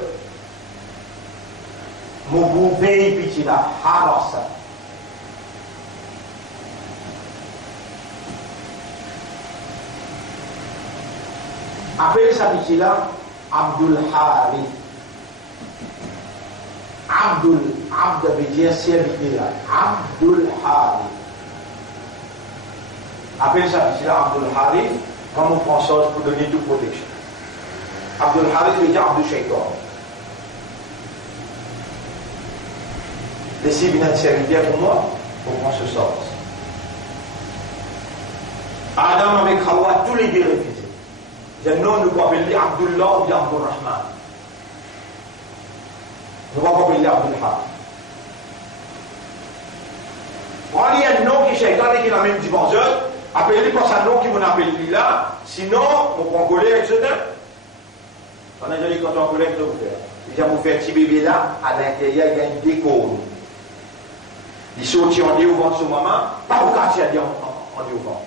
Je vais payer petit là, alors ça. Après ça, petit là, Abdul Harith. Abd veut dire serviteur. Abdul Harith. Après ça, petit là, Abdul Harith, comme on prend ça pour donner toute protection. Abdul Harith veut dire Abdul Shaitan. Les 6 viennent de serviteur pour moi, pour prendre ce sort. Adam avec Hawa, tous les deux refusés. Le nom, nous pouvons appeler Abdullah ou Abdul Rahman. Nous pouvons appeler Abdul Harith. Il y a un nom qui est Shaitan et qui est la même dimension. Appelez-le comme ça, nom qui m'en appelle là. Sinon, on prend coller avec ce temps. On a dit quand on collecte, vous faire. Déjà, vous faites un petit bébé là, à l'intérieur, il y a une déco. Il sortit en déouvant ce moment, pas pour quartier en déouvant.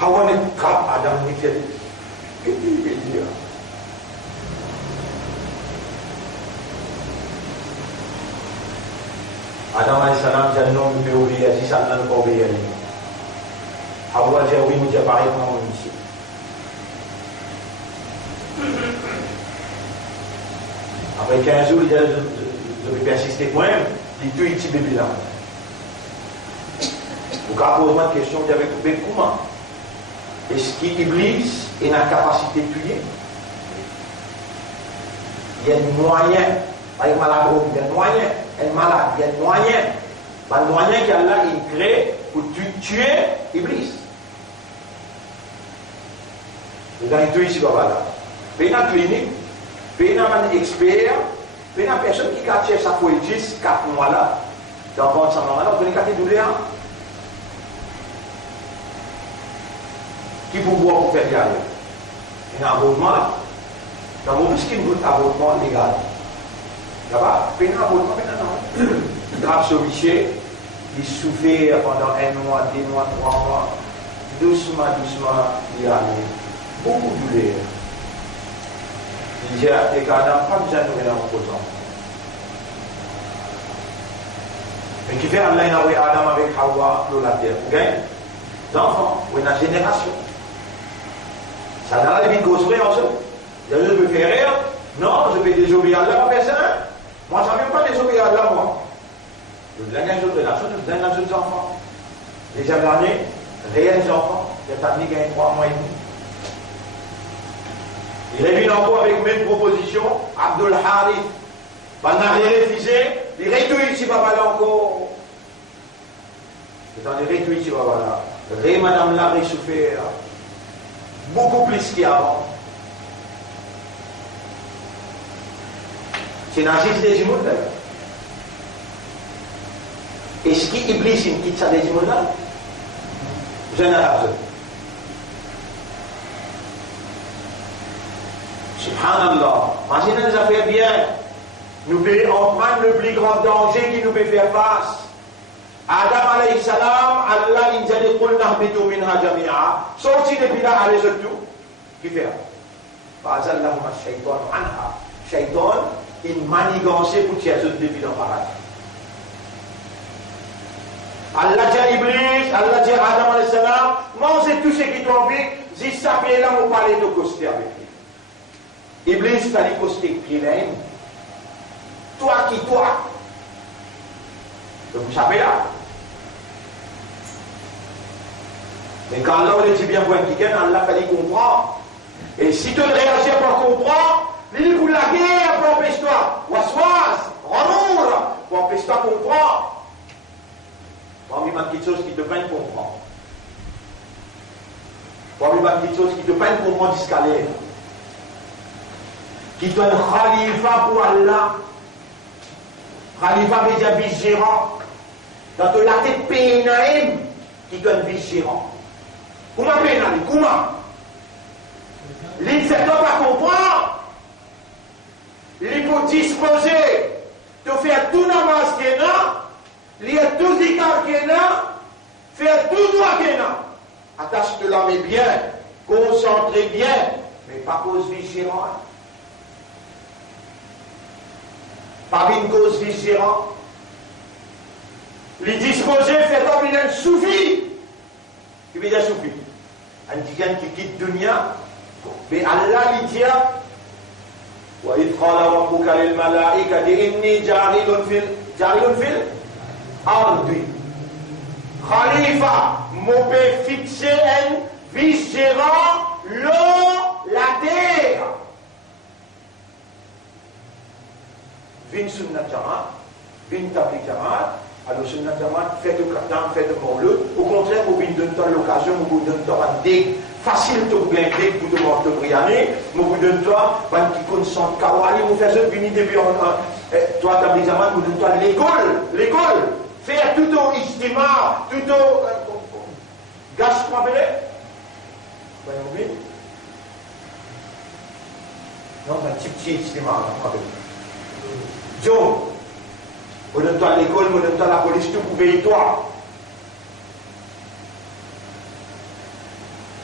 Hawa ne trappe Adam Nickel. Qu'est-ce qu'il veut dire? Adam alayhi salam dit non, nous devons obéir, si ça ne peut pas obéir. Hawa dit oui, nous disons pareil comme on ici. Après 15 jours, il dit je vais persister quand même, il tue un petit bébé là. Vous avez posé une question, vous avez coupé comment? Est-ce qu'Iblis est la capacité de tuer? Il y a un moyen, pas un malade, il y a un moyen, un malade, il y a un moyen le moyen qu'Allah il crée pour tuer Iblis. Et dans tout ici, là. Il y a une clinique, il y a un expert, il y a une personne qui a cherché sa poétiste 4 mois là, dans le ventre de sa maman là, on connaît 4 douleurs. Qui pour boire pour faire carrière. Il y a un abonnement là. Dans mon plus qu'il veut un abonnement légal. Là-bas, il y a un abonnement maintenant. Grave sur Michel, il souffert pendant 1 mois, 2 mois, 3 mois. Doucement, il y a beaucoup de douleur. Il dit à tes cadavres, pas besoin de nous en posant. Mais qui fait Allah, il a envoyé Adam avec Hawa dans la terre. Vous voyez? L'enfant, ou une génération. Ça n'a pas de construire en soi. Je peux faire rire. Non, je peux désobéir à Allah, ma personne. Moi, je ne veux pas désobéir à Allah, moi. Je vous donne une autre relation, je vous donne aux autres enfants. Les derniers, réels enfants, les familles gagnent 3 mois et demi. Il revient encore avec même proposition, Abdul Harith. Pendant les refusé, il réduit ici, papa là encore. C'est dans les réduits ici, papa là. Ré, madame là, souffert. Beaucoup plus qu'avant. C'est Nazis des immondes là. Est-ce qu'il Iblis il quitte ça des immondes là? Je n'ai pas besoin. Subhanallah. Imaginez nous affaires bien. Nous pouvons prendre le plus grand danger qui nous peut faire face. Adam alayhi salam, Allah il dit qul nahbitu minha jami'a. Sorti depuis là, allez tout. Qui fait? Fa'azallahum ash-shaytan anha. Shaytan, il manigancé pour tirer autres depuis dans le paradis. Allah dit à Iblis, Allah dit à Adam alayhi salam, mangez tout ce qui t'ont envie, si ça fait là, on parle de coster avec lui. Iblis t'a dit coster qui l'aime. Toi qui toi. Donc vous savez là. Mais quand Allah dit bien pour un quelqu'un, Allah fallait comprendre. Et si tu ne réagis pas pour comprendre, il vous la guerre pour empêcher-toi. Waswas, remour, pour empêcher-toi de comprendre. Parmi ma petite chose qui te peine comprendre. Parmi ma petite chose qui te peine comprendre d'escalier. Qui donne Khalifa pour Allah. Khalifa veut dire vice-gérant. Dans la tête Pénaïm qui donne vice-gérant. Comment Pénaïm? Comment? Il ne sait pas comprendre. Il faut disposer de faire tout namaz qu'il y a, lire tout zikar qu'il y a, faire tout droit qu'il y a. Attache-te là, mais bien, concentré bien, mais pas cause vice-gérant. Pas une cause vice-gérant. Les disposer, fait comme il soufi. Qui veut dire soufi? Un tigane qui quitte dunya, mais Allah lui dit وإذ قال ربك للملائكة إني جاعل في الأرض خليفة m'ont fixé un vice-gérant la terre. Vin sunnat jamaat, vin tablik jamaat. Alors sunnat jamaat fait de khatam, fait de maulud. Au contraire, vous venez donner l'occasion, vous donnez un dég facile de vous gagner pour de morte brianer. Vous donnez un qui concentre kawali, vous faites ça, venez depuis toi tablik jamaat, vous donnez l'école. Faire tout au ijtima, tout au gâche problème. Voyez-vous? Non, un petit ijtima, problème. Joe, vous donnez à l'école, vous donnez à la police, tout pour veiller toi.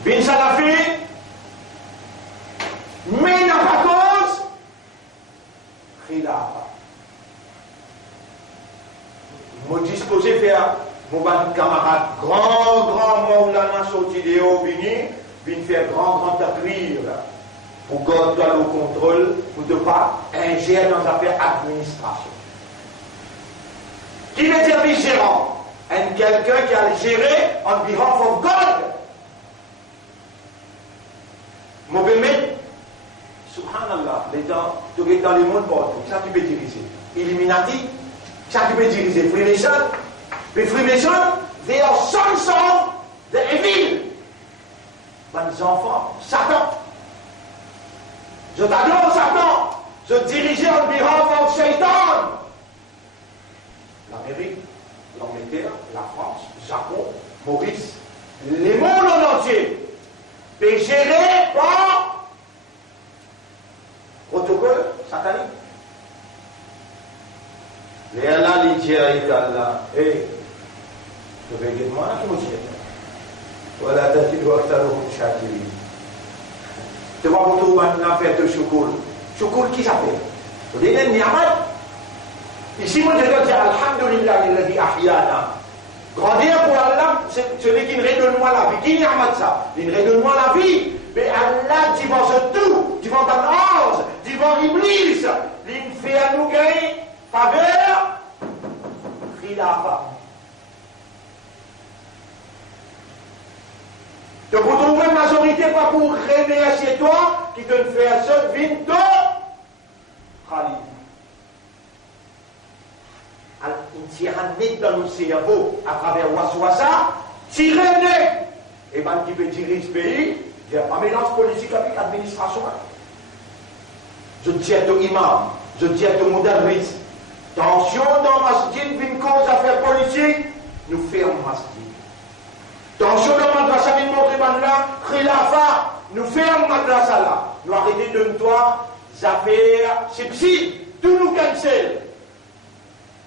Bin Salafi, mais il n'y a pas cause, khilafa. Je suis disposé à faire mon camarade, grand Maulana sorti de haut, vini faire grand takbir pour garder le contrôle, pour ne pas ingérer dans l'affaire administration. Qui veut dire vice-gérant? Quelqu'un qui a géré on behalf of God. Mohamed, subhanallah, les gens, tout dans le monde partout, ça tu peux diriger. Illuminati, ça tu peux diriger. Freemason, Mais Freemason, they are sons of the evil. Les enfants, Satan. Je t'adore, Satan. Je dirigeais en behalf of Satan. L'Amérique, l'Angleterre, la France, Japon, Maurice, les mondes en entier, est géré par protocole satanique. Les Allah, les dieux, les Allah, et je vais dire, moi, qui me dit, voilà, tu dois faire le châtier. Tu vas vous trouver une affaire de chocolat. Chocolat qui s'appelle? Vous avez une ni'mat. Ici, moi, je dois dire, Alhamdulillah, il a ahyana. Grandir pour Allah, celui qui ne redonne-moi la vie. Qui ni'mat ça? Il ne redonne-moi la vie. Mais Allah, devant tout, devant un ange, devant Iblis, il fait à nous gagner faveur, khilafa. Donc vous trouvez une majorité pas pour remercier toi, qui te fait un seul vinto, Khalid. Alors, il tire un nez dans le cerveau à travers Waswasa, tire un nez. Et bien, qui peut diriger ce pays, il n'y a pas mélange politique avec l'administration. Je dis à ton imam, je dis à ton modernis, tension dans masjid, une cause affaire politique, nous fermons masjid. Tension dans madrasa, une montre là, khilafa, nous fermons madrasa là. Nous arrêtons de toi, affaires, c'est psy, tout nous cancel.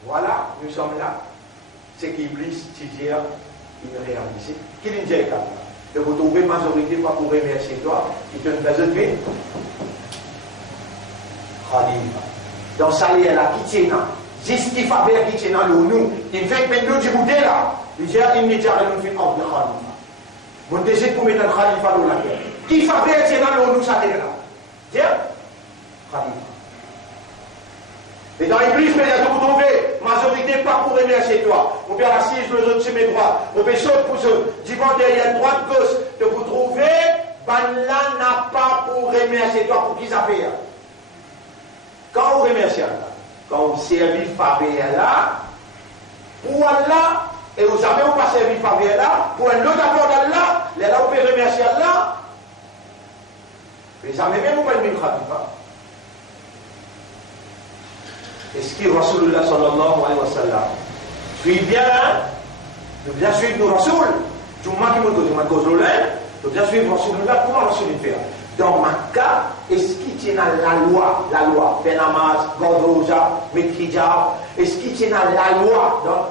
Voilà, nous sommes là. C'est qu'Iblis, Tidier, il réalise. Qui nous dit là? De vous trouver majorité pas pour remercier toi, qui te fait de vie. Khalifa. Dans ça, il y a la qui tient là. Juste qui fait faire qui tient là, nous. Il fait que nous, du bouté là. Il dit, il n'y a rien de fait hors de Khalifa. Mon désir pour mettre un Khalifa dans la terre. Qui fait faire qui tient là, nous, ça terre là. Tiens, Khalifa. Et dans l'Église, il y a tout trouvé, majorité pas pour remercier toi. On peut assise, les autres sur mes droits. On peut sauter pour eux. Divan derrière, droite, gauche. De vous trouver, ben là n'a pas pour remercier toi pour qui ça fait. Quand vous remerciez Allah, quand vous servez Fabien là, pour Allah, et vous avez pas servi Fabien là, pour un autre accord d'Allah, là vous pouvez remercier Allah. Mais ça ne même pas une khalifa. Est-ce que Rasulullah sallallahu alayhi wa sallam suit bien, de bien suivre nos Rasul? Tu m'as dit que tu m'as causé de bien suivre Rasulullah, comment Rasulullah fait? Dans Makkah, est-ce qu'il tient la loi, Benamaz, Gordroja, Mekhija, est-ce qu'il tient la loi? Donc,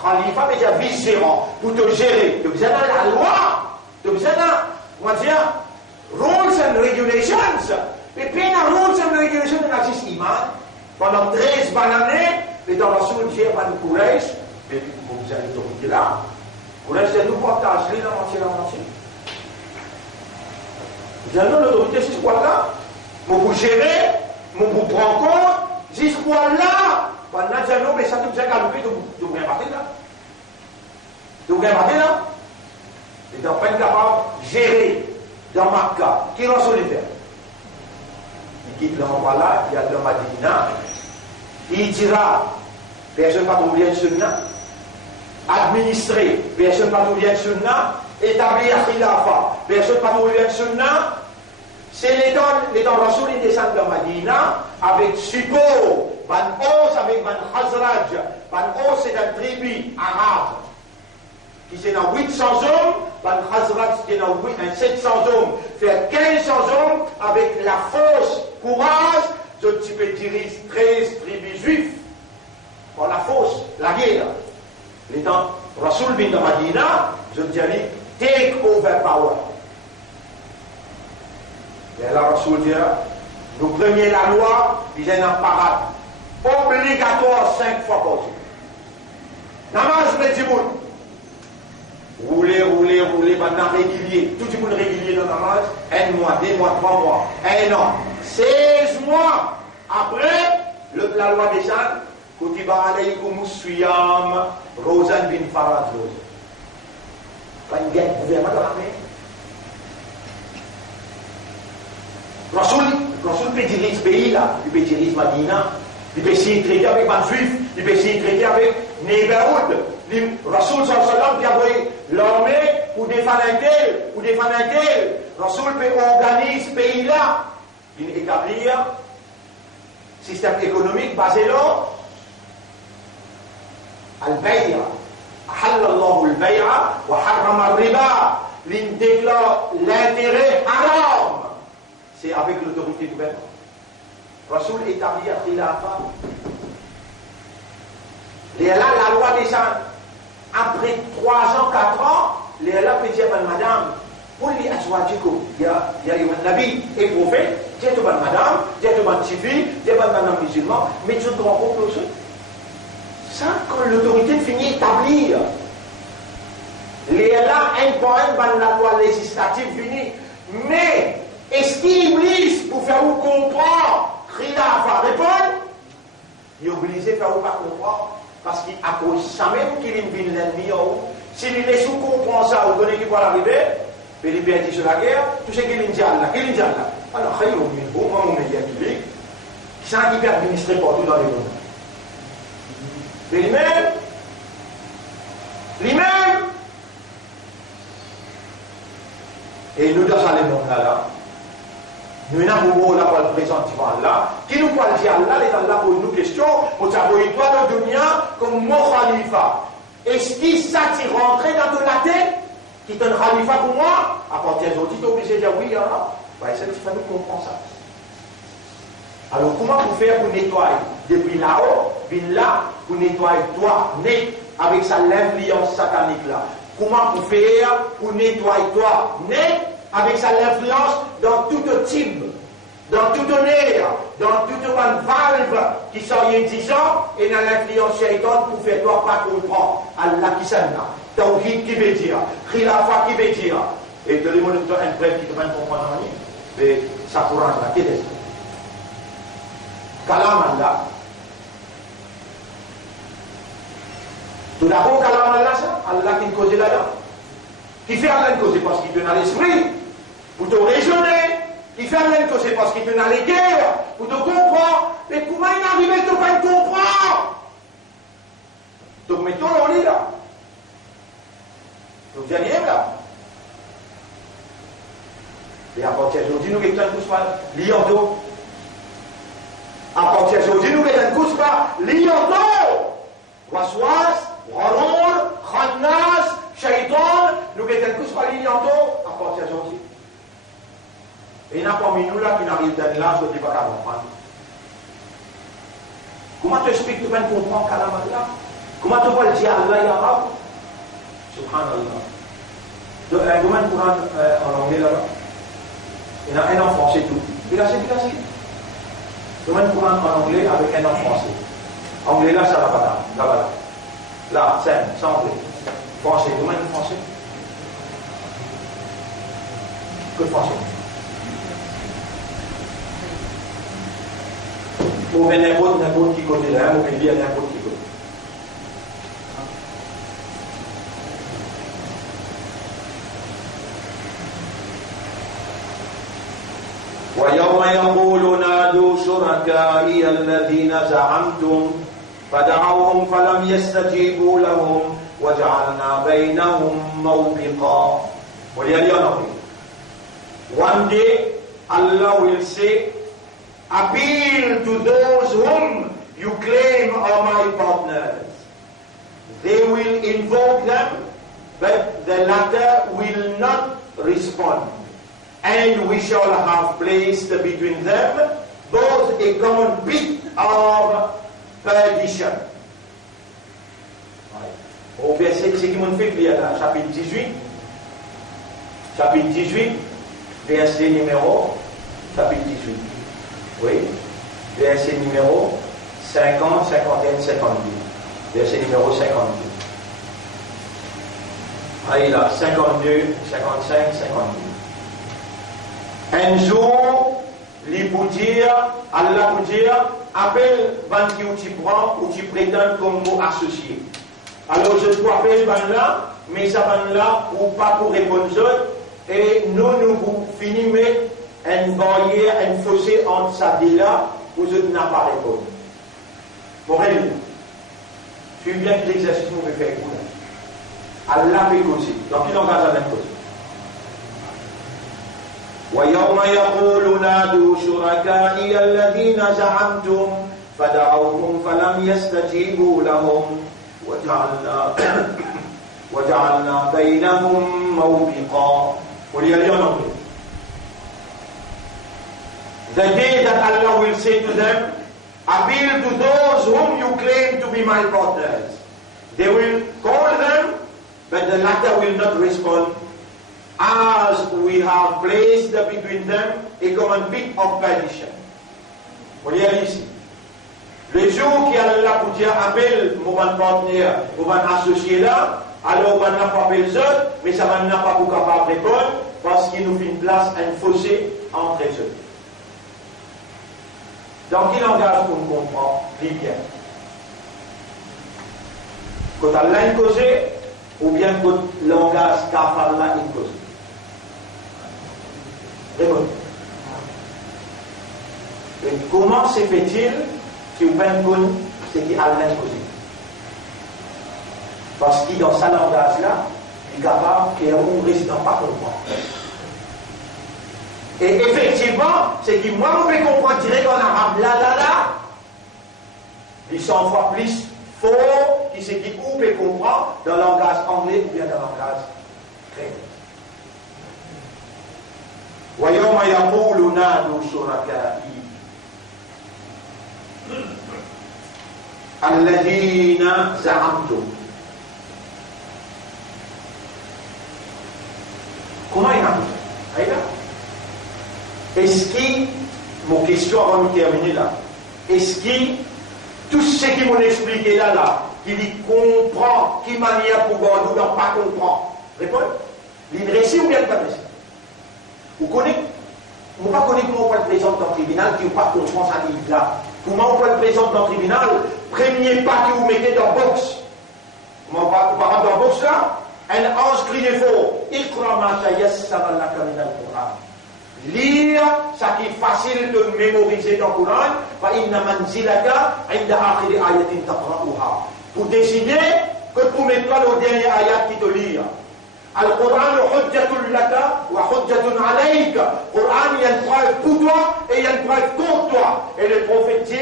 Khalifa, mais il y a vice-gérant pour te gérer. Tu as besoin de la loi, tu as besoin de, on va dire, rules and regulations. Mais puis, dans rules and regulations, il y a juste iman. Pendant 13 années, les dans la source de Kourèche, et vous avez l'autorité là, Kourèche, c'est nous partage la moitié. Vous avez l'autorité sur quoi là? Vous gérez, vous prenez compte, jusqu'à quoi là? Pendant que nous, mais ça nous a galopé de vous regarder là. De vous regarder là. Et donc, pas capable de gérer dans Makkah. Qui l'a solitaire? Il quitte l'endroit là, il y a le Madina. Il dira, personne pas trouver le sunnah, administrer, personne pas trouver le sunnah, établir khilafa, personne pas trouver le sunnah. C'est les temps Rasoul, il descend de Madina avec Suko, Ban Os avec Ban Khazraj. Ban Os c'est un tribu arabe qui c'est dans 800 hommes, Ban Khazraj c'est dans 700 hommes, fait 1500 hommes avec la force, courage. Je peux dire 13 tribus juifs pour la force, la guerre. L'étant Rasoul bin de Madina, je dirais take over power. Et là, Rasoul dira, nous prenons la loi, ils ont un parade obligatoire 5 fois par jour. Namaz le djiboun. Rouler, maintenant régulier. Tout le monde régulier dans la namaz, 1 mois, 2 mois, 3 mois, 1 an. 16 mois après, la loi des gens, Kutiba alaykum suyam, Rosan bin Farad Rosa. Pas une guerre gouvernement de l'armée. Rasoul peut diriger ce pays là, il peut diriger Madina, il peut essayer de traiter avec les Juifs, il peut essayer de traiter avec Neighborhood. Rasoul sallallahu qui a envoyé l'armée pour défendre un tel. Rasoul peut organiser ce pays-là. Il établit un système économique basé là. Al-Bay'a. Ahallallahu al-Bay'a wa harrama al-riba. Il déclare l'intérêt haram. C'est avec l'autorité gouvernementale. Rasoul établit un khilafa. Et là, la loi des gens, après 3 ans, 4 ans, les là peut dire, madame, pour les aswajikum, il y a un nabi et prophète, il y a madame, il y a civil, il y a madame musulman, mais tu te rends compte aussi. Ça, quand l'autorité finit d'établir, les là, un point, la loi législative finit. Mais, est-ce qu'il oblige pour faire vous comprendre, khilafa répondre, il est obligé de faire vous pas comprendre. Parce qu'à cause ça même qu'il vient l'ennemi, s'il est sous comprend ça, vous connaissez qui va l'arriver, il est bien dit sur la guerre, tout ce qu'il dit Allah, alors, il y a un moment média public, qui s'est administré partout dans le monde. Lui-même, et nous dans les mondes là, nous avons là pour le présentement là, qui nous parle dire Allah, les Allah pour nous question, pour savoir toi dans le dunya comme mon khalifa. Est-ce qu'il s'attire rentrer dans de la tête, qui est un khalifa pour moi? À partir d'aujourd'hui, tu es obligé de dire oui, hein? C'est il faut nous comprendre ça. Alors comment vous faire pour nettoyer depuis là-haut, puis là, pour nettoyer toi, net, avec ça l'influence satanique là? Comment vous faire pour nettoyer toi, net, avec sa influence dans tout type, dans tout air, dans toute une valve qui sont disant et dans l'influence shaitan pour faire toi pas comprendre Allah qui s'en a, Tawhid qui veut dire, Khilafa qui veut dire, et de l'émotion un prêtre qui te va comprendre en ligne, mais ça pourra en la quête. Kalam Allah. Tout d'abord, Kalam Allah, ça, Allah qui cause là-dedans. Qui fait Allah cause parce qu'il donne à l'esprit. Pour te raisonner, qui fait rien que c'est parce qu'il te dans les guerres, pour te comprendre, mais comment il arrive à te pas comprendre? Donc mettons on est là. Donc il n'y a rien là. Et à partir d'aujourd'hui, nous mettons un coup pas liando. À partir d'aujourd'hui, nous mettons un coup pas liando. Waswas, Warol, Khannas, Shaitan, nous mettons un coup pas liando à partir d'aujourd'hui. Et il n'y a pas mis nous là qui n'arrive pas là, je ne dis pas qu'à comprendre. Comment tu expliques que tu vas comprendre Kalam Allah? Comment tu vas le dire Allah et arabe? Subhanallah. Comment tu vas en anglais là-bas? Il y en a un en français tout. Il a c'est facile. Comment tu vas en anglais avec un en français? Anglais là, ça va pas là. Là, là, c'est anglais. Français, comment tu français? Que français? Ou bien n'importe qui côté là, ou bien n'importe qui côté. ويوم يقول نادوا شركائي الذين زعمتم فدعوهم فلم يستجيبوا لهم وجعلنا بينهم موبقا. One day Allah will say, appeal to those whom you claim are my partners. They will invoke them, but the latter will not respond. And we shall have placed between them both a common pit of perdition. Au verset, c'est qui m'ont fait lire là, chapitre 18. Chapitre 18, verset numéro, chapitre 18. Oui, verset numéro 50, 51, 52. Verset numéro 52. Ah, il a 52, 55, 52. Un jour, il pour dire, Allah pour dire, appelle ban qui ou tu prends ou tu prétends comme mot associé. Alors je dois appeler ban là, mais ça ban là ou pas pour répondre autres, et nous finissons une barrière, un fossé entre ça et là, où je n'ai pas répondu. Pour elle. Suivez bien que l'exercice nous fait faire. Allah peut causer. Donc il engage à même cause. ويوم يقول نادوا شركائي الذين زعمتم فدعوهم فلم يستجيبوا لهم وجعلنا بينهم موبقا. The day that Allah will say to them, appeal to those whom you claim to be my partners. They will call them, but the latter will not respond, as we have placed between them a common pit of perdition. Vous voyez ici. Le jour qui Allah pour dire appelle mon partenaire, mon associé là, alors on n'a pas appelé les autres, mais ça n'a pas pour capable de répondre, parce qu'il nous fait une place, un fossé entre eux. Donc il engage pour nous comprendre, dit bien. Quand Allah est causé, ou bien quand l'engage kafar là est causé. Répondez. Et comment se fait-il que vous avez ce qui Allah est causé? Parce que dans sa langage là, il est capable qu'un résident pas comprendre. Et effectivement, c'est que moi, vous pouvez comprendre direct en arabe, là, il 100 fois plus fort que ce qui vous pouvez comprendre dans le langage anglais ou bien dans le langage créole. وَيَوْمَ يَقُولُ نَادُوا شُرَكَائِي الَّذِينَ زَعَمْتُمْ. Comment il a dit ça? Est-ce que, mon question avant de terminer là, est-ce que tout ce qui m'ont expliqué là, qu'il comprend, qui manière pour nous ne pas comprendre? Répondez. Il réussit ou bien il ne pas réussi? Vous connaissez? Vous ne connaissez comment on peut le présenter dans le tribunal qui ne pas comprendre ça livre là. Comment on peut le présenter dans le tribunal? Premier pas que vous mettez dans la box. Comment on parle dans la box là? Un ange crie fort. Iqra ma tayassara laka min al-Qur'an. Lire ce qui est facile de mémoriser dans le Coran. Fa inna manzilaka inda akhiri ayatin taqra'uha. Pour décider que pour mettre le dernier ayat qui te lit. Al-Quran hujjatun laka wa hujjatun alayka. Quran, il y a une preuve pour toi et il y a une preuve contre toi. Et le prophète dit,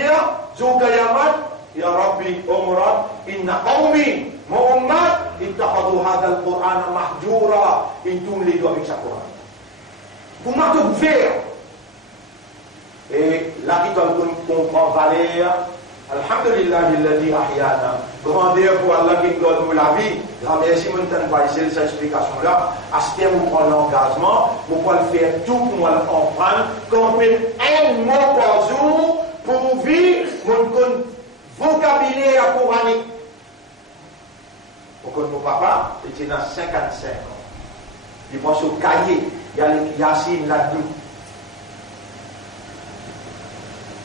Zoukayamat, Ya Rabbi Omrad, inna qawmi, mon ummat, ittahadu hadha al-Quran mahjura. Ils tournent les doigts avec sa Quran. Pour moi, tout faire. Et là, qui comprend valeur, Alhamdulillah, il ahyana. Grandeur pour Allah qui donne la vie. Grand merci, mon temps, cette explication-là. À ce terme, vous prenez l'engagement, vous pouvez faire tout pour le comprendre, comprendre un mot par jour pour vivre mon vocabulaire coranique. Pour que mon papa, il était dans 55 ans. Il pense au cahier. Il y a le Yassine là-dedans.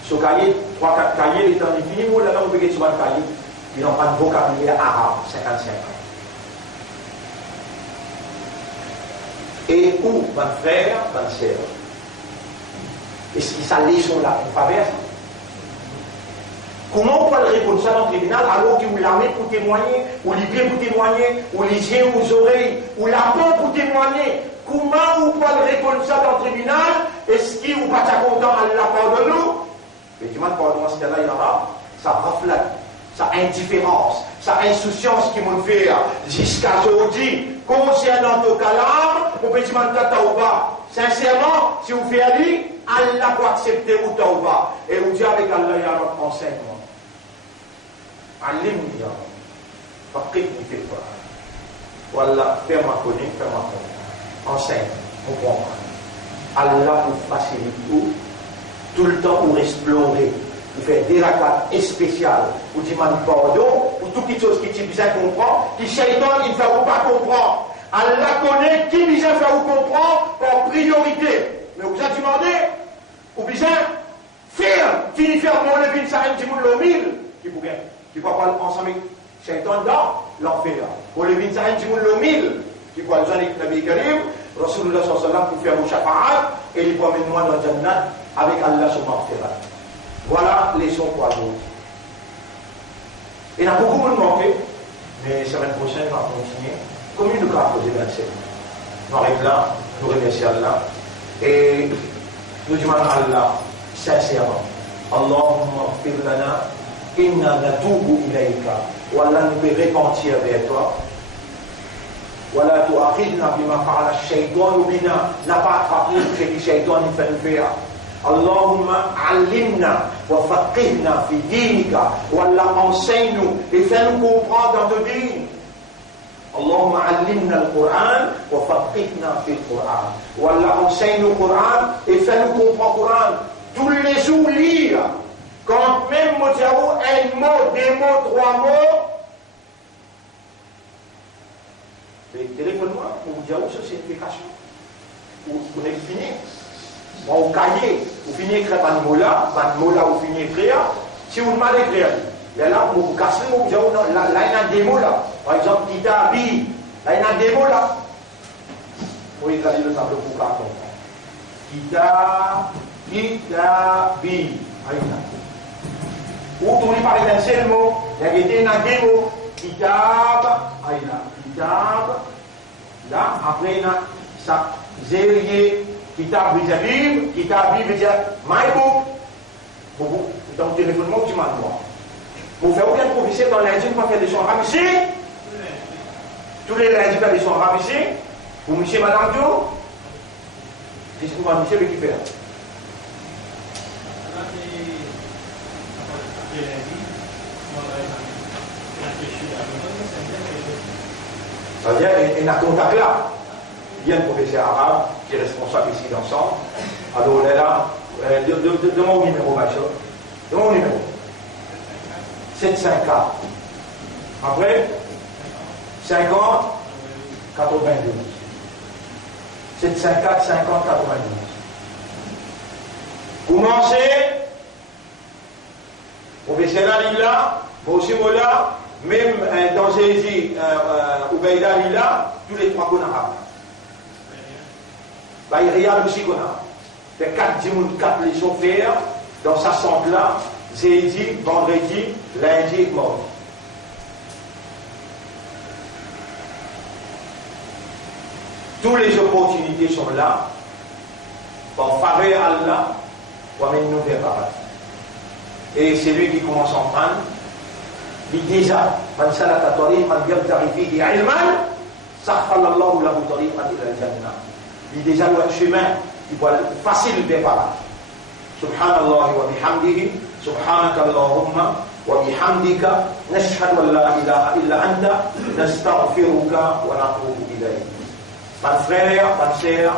Ce cahier, 3-4 cahiers, il est en infini, là, on peut sur un cahier. Ils n'ont pas de vocabulaire arabe, 55 ans. Et où, mon frère, ma sœur? Est-ce que ça leçon là, on va faire ça? Comment on peut répondre ça dans le tribunal alors que vous l'avez pour témoigner, ou les pieds pour témoigner, ou les yeux aux oreilles, ou la peau pour témoigner? Comment vous pouvez répondre ça dans le tribunal? Est-ce que vous n'êtes pas content à la part de nous? Mais du moins, dans ce cas-là, il y aura sa reflète, sa indifférence, sa insouciance qui m'ont fait jusqu'à aujourd'hui. Concernant ton calame, on peut dire tauba. Sincèrement, si vous faites aller, Allah peut accepter ou tauba. Et vous dites avec Allah, il y a notre enseignement. Alim, il y a. Fakir, il fait pas. Voilà, fais-moi connaître, fais-moi connaître. Enseigne, on comprend. Allah vous facilite tout le temps pour explorer, pour faire des rakats spéciales, pour demander pardon, pour toutes les choses qui tu besoin comprendre, qui Shaitan il ne fait pas comprendre. Allah connaît qui besoin faire vous comprendre par priorité. Mais vous avez demandé, vous besoin faire, finir faire mon levin ça un petit monde le mille, qui peut parler ensemble avec Shaitan dans l'enfer. Pour levin ça un petit monde le mille, qui peut aller avec Nabi Karim, Rasulullah sallallahu alayhi wa sallam pour faire vos shafa'at, et il promène moi dans le Jannat avec Allah sur Marfirat. Voilà les sons pour nous. Il y a beaucoup de manqué, mais la semaine prochaine, on va continuer. Comme il nous a posé 27. Nous arrivons là, nous remercions Allah. Et nous demandons à Allah, sincèrement, Allahumma fir lana, inna natubu ilayka, wa Allah nous peut repentir vers toi. ولا تؤاخذنا بما فعل الشيطان بنا n'a pas attrapé ce que le shaitan nous fait nous faire. اللهم علمنا وفقهنا في دينك ولا enseigne-nous et fais-nous comprendre dans ton dîne. اللهم علمنا القرآن وفقهنا في القرآن ولا enseigne-nous le Coran et fais-nous comprendre le Coran. Tous les jours lire. Quand même nous avons un mot, deux mots, trois mots. Téléphone-moi pour vous dire où c'est une application. Vous avez fini. Au cahier, vous finissez d'écrire un mot là, vous finissez d'écrire. Si vous demandez d'écrire, là, vous cassez, vous dites, là, il y a des mots là. Par exemple, Kitabi, là, il y a des mots là. Vous pouvez écrire le tableau pour qu'à comprendre. Kitabi. Ou vous parlez d'un seul mot, il y a des mots. Kitab, Kitab, là, après, ça, zérier, Kitab veut dire livre, Kitab veut dire my book. Vous, dans le téléphone, moi, tu m'as dit, vous faites aucun professeur dans lundi, vous faites des sons arabes ici. Tous les lundis, vous faites des sons arabes ici. Vous, monsieur, madame, Joe. Qu'est-ce que vous avez, monsieur, qui fait? Ça veut dire qu'il y a un contact là. Il y a un professeur arabe qui est responsable ici d'ensemble. Alors on est là. De mon numéro, ma chère. De mon numéro. 754. Après, 50, 92. 754, 50, 92. Commencez. Professeur Ali là, moi aussi moi là. Même dans Jésus, Oubaïda là, tous les trois qu'on a. Bah, il y a aussi qu'on a. Les 4 leçons faire dans sa centre là, jeudi, vendredi, lundi et mardi. Toutes les opportunités sont là. Pour faire Allah, pour amener nous vers paradis. Et c'est lui qui commence à en prendre. Déjà, man salaka tariqan yabtaghi fihi ilman, sahhala Allahu lahu tariqan ila al-jannah. Il déjà le chemin qui va facile vers là. Subhanallah wa bihamdihi, subhanaka Allahumma wa bihamdika, nashhadu an la ilaha illa anta, nastaghfiruka wa natubu ilayk. Mon frère, ma sœur,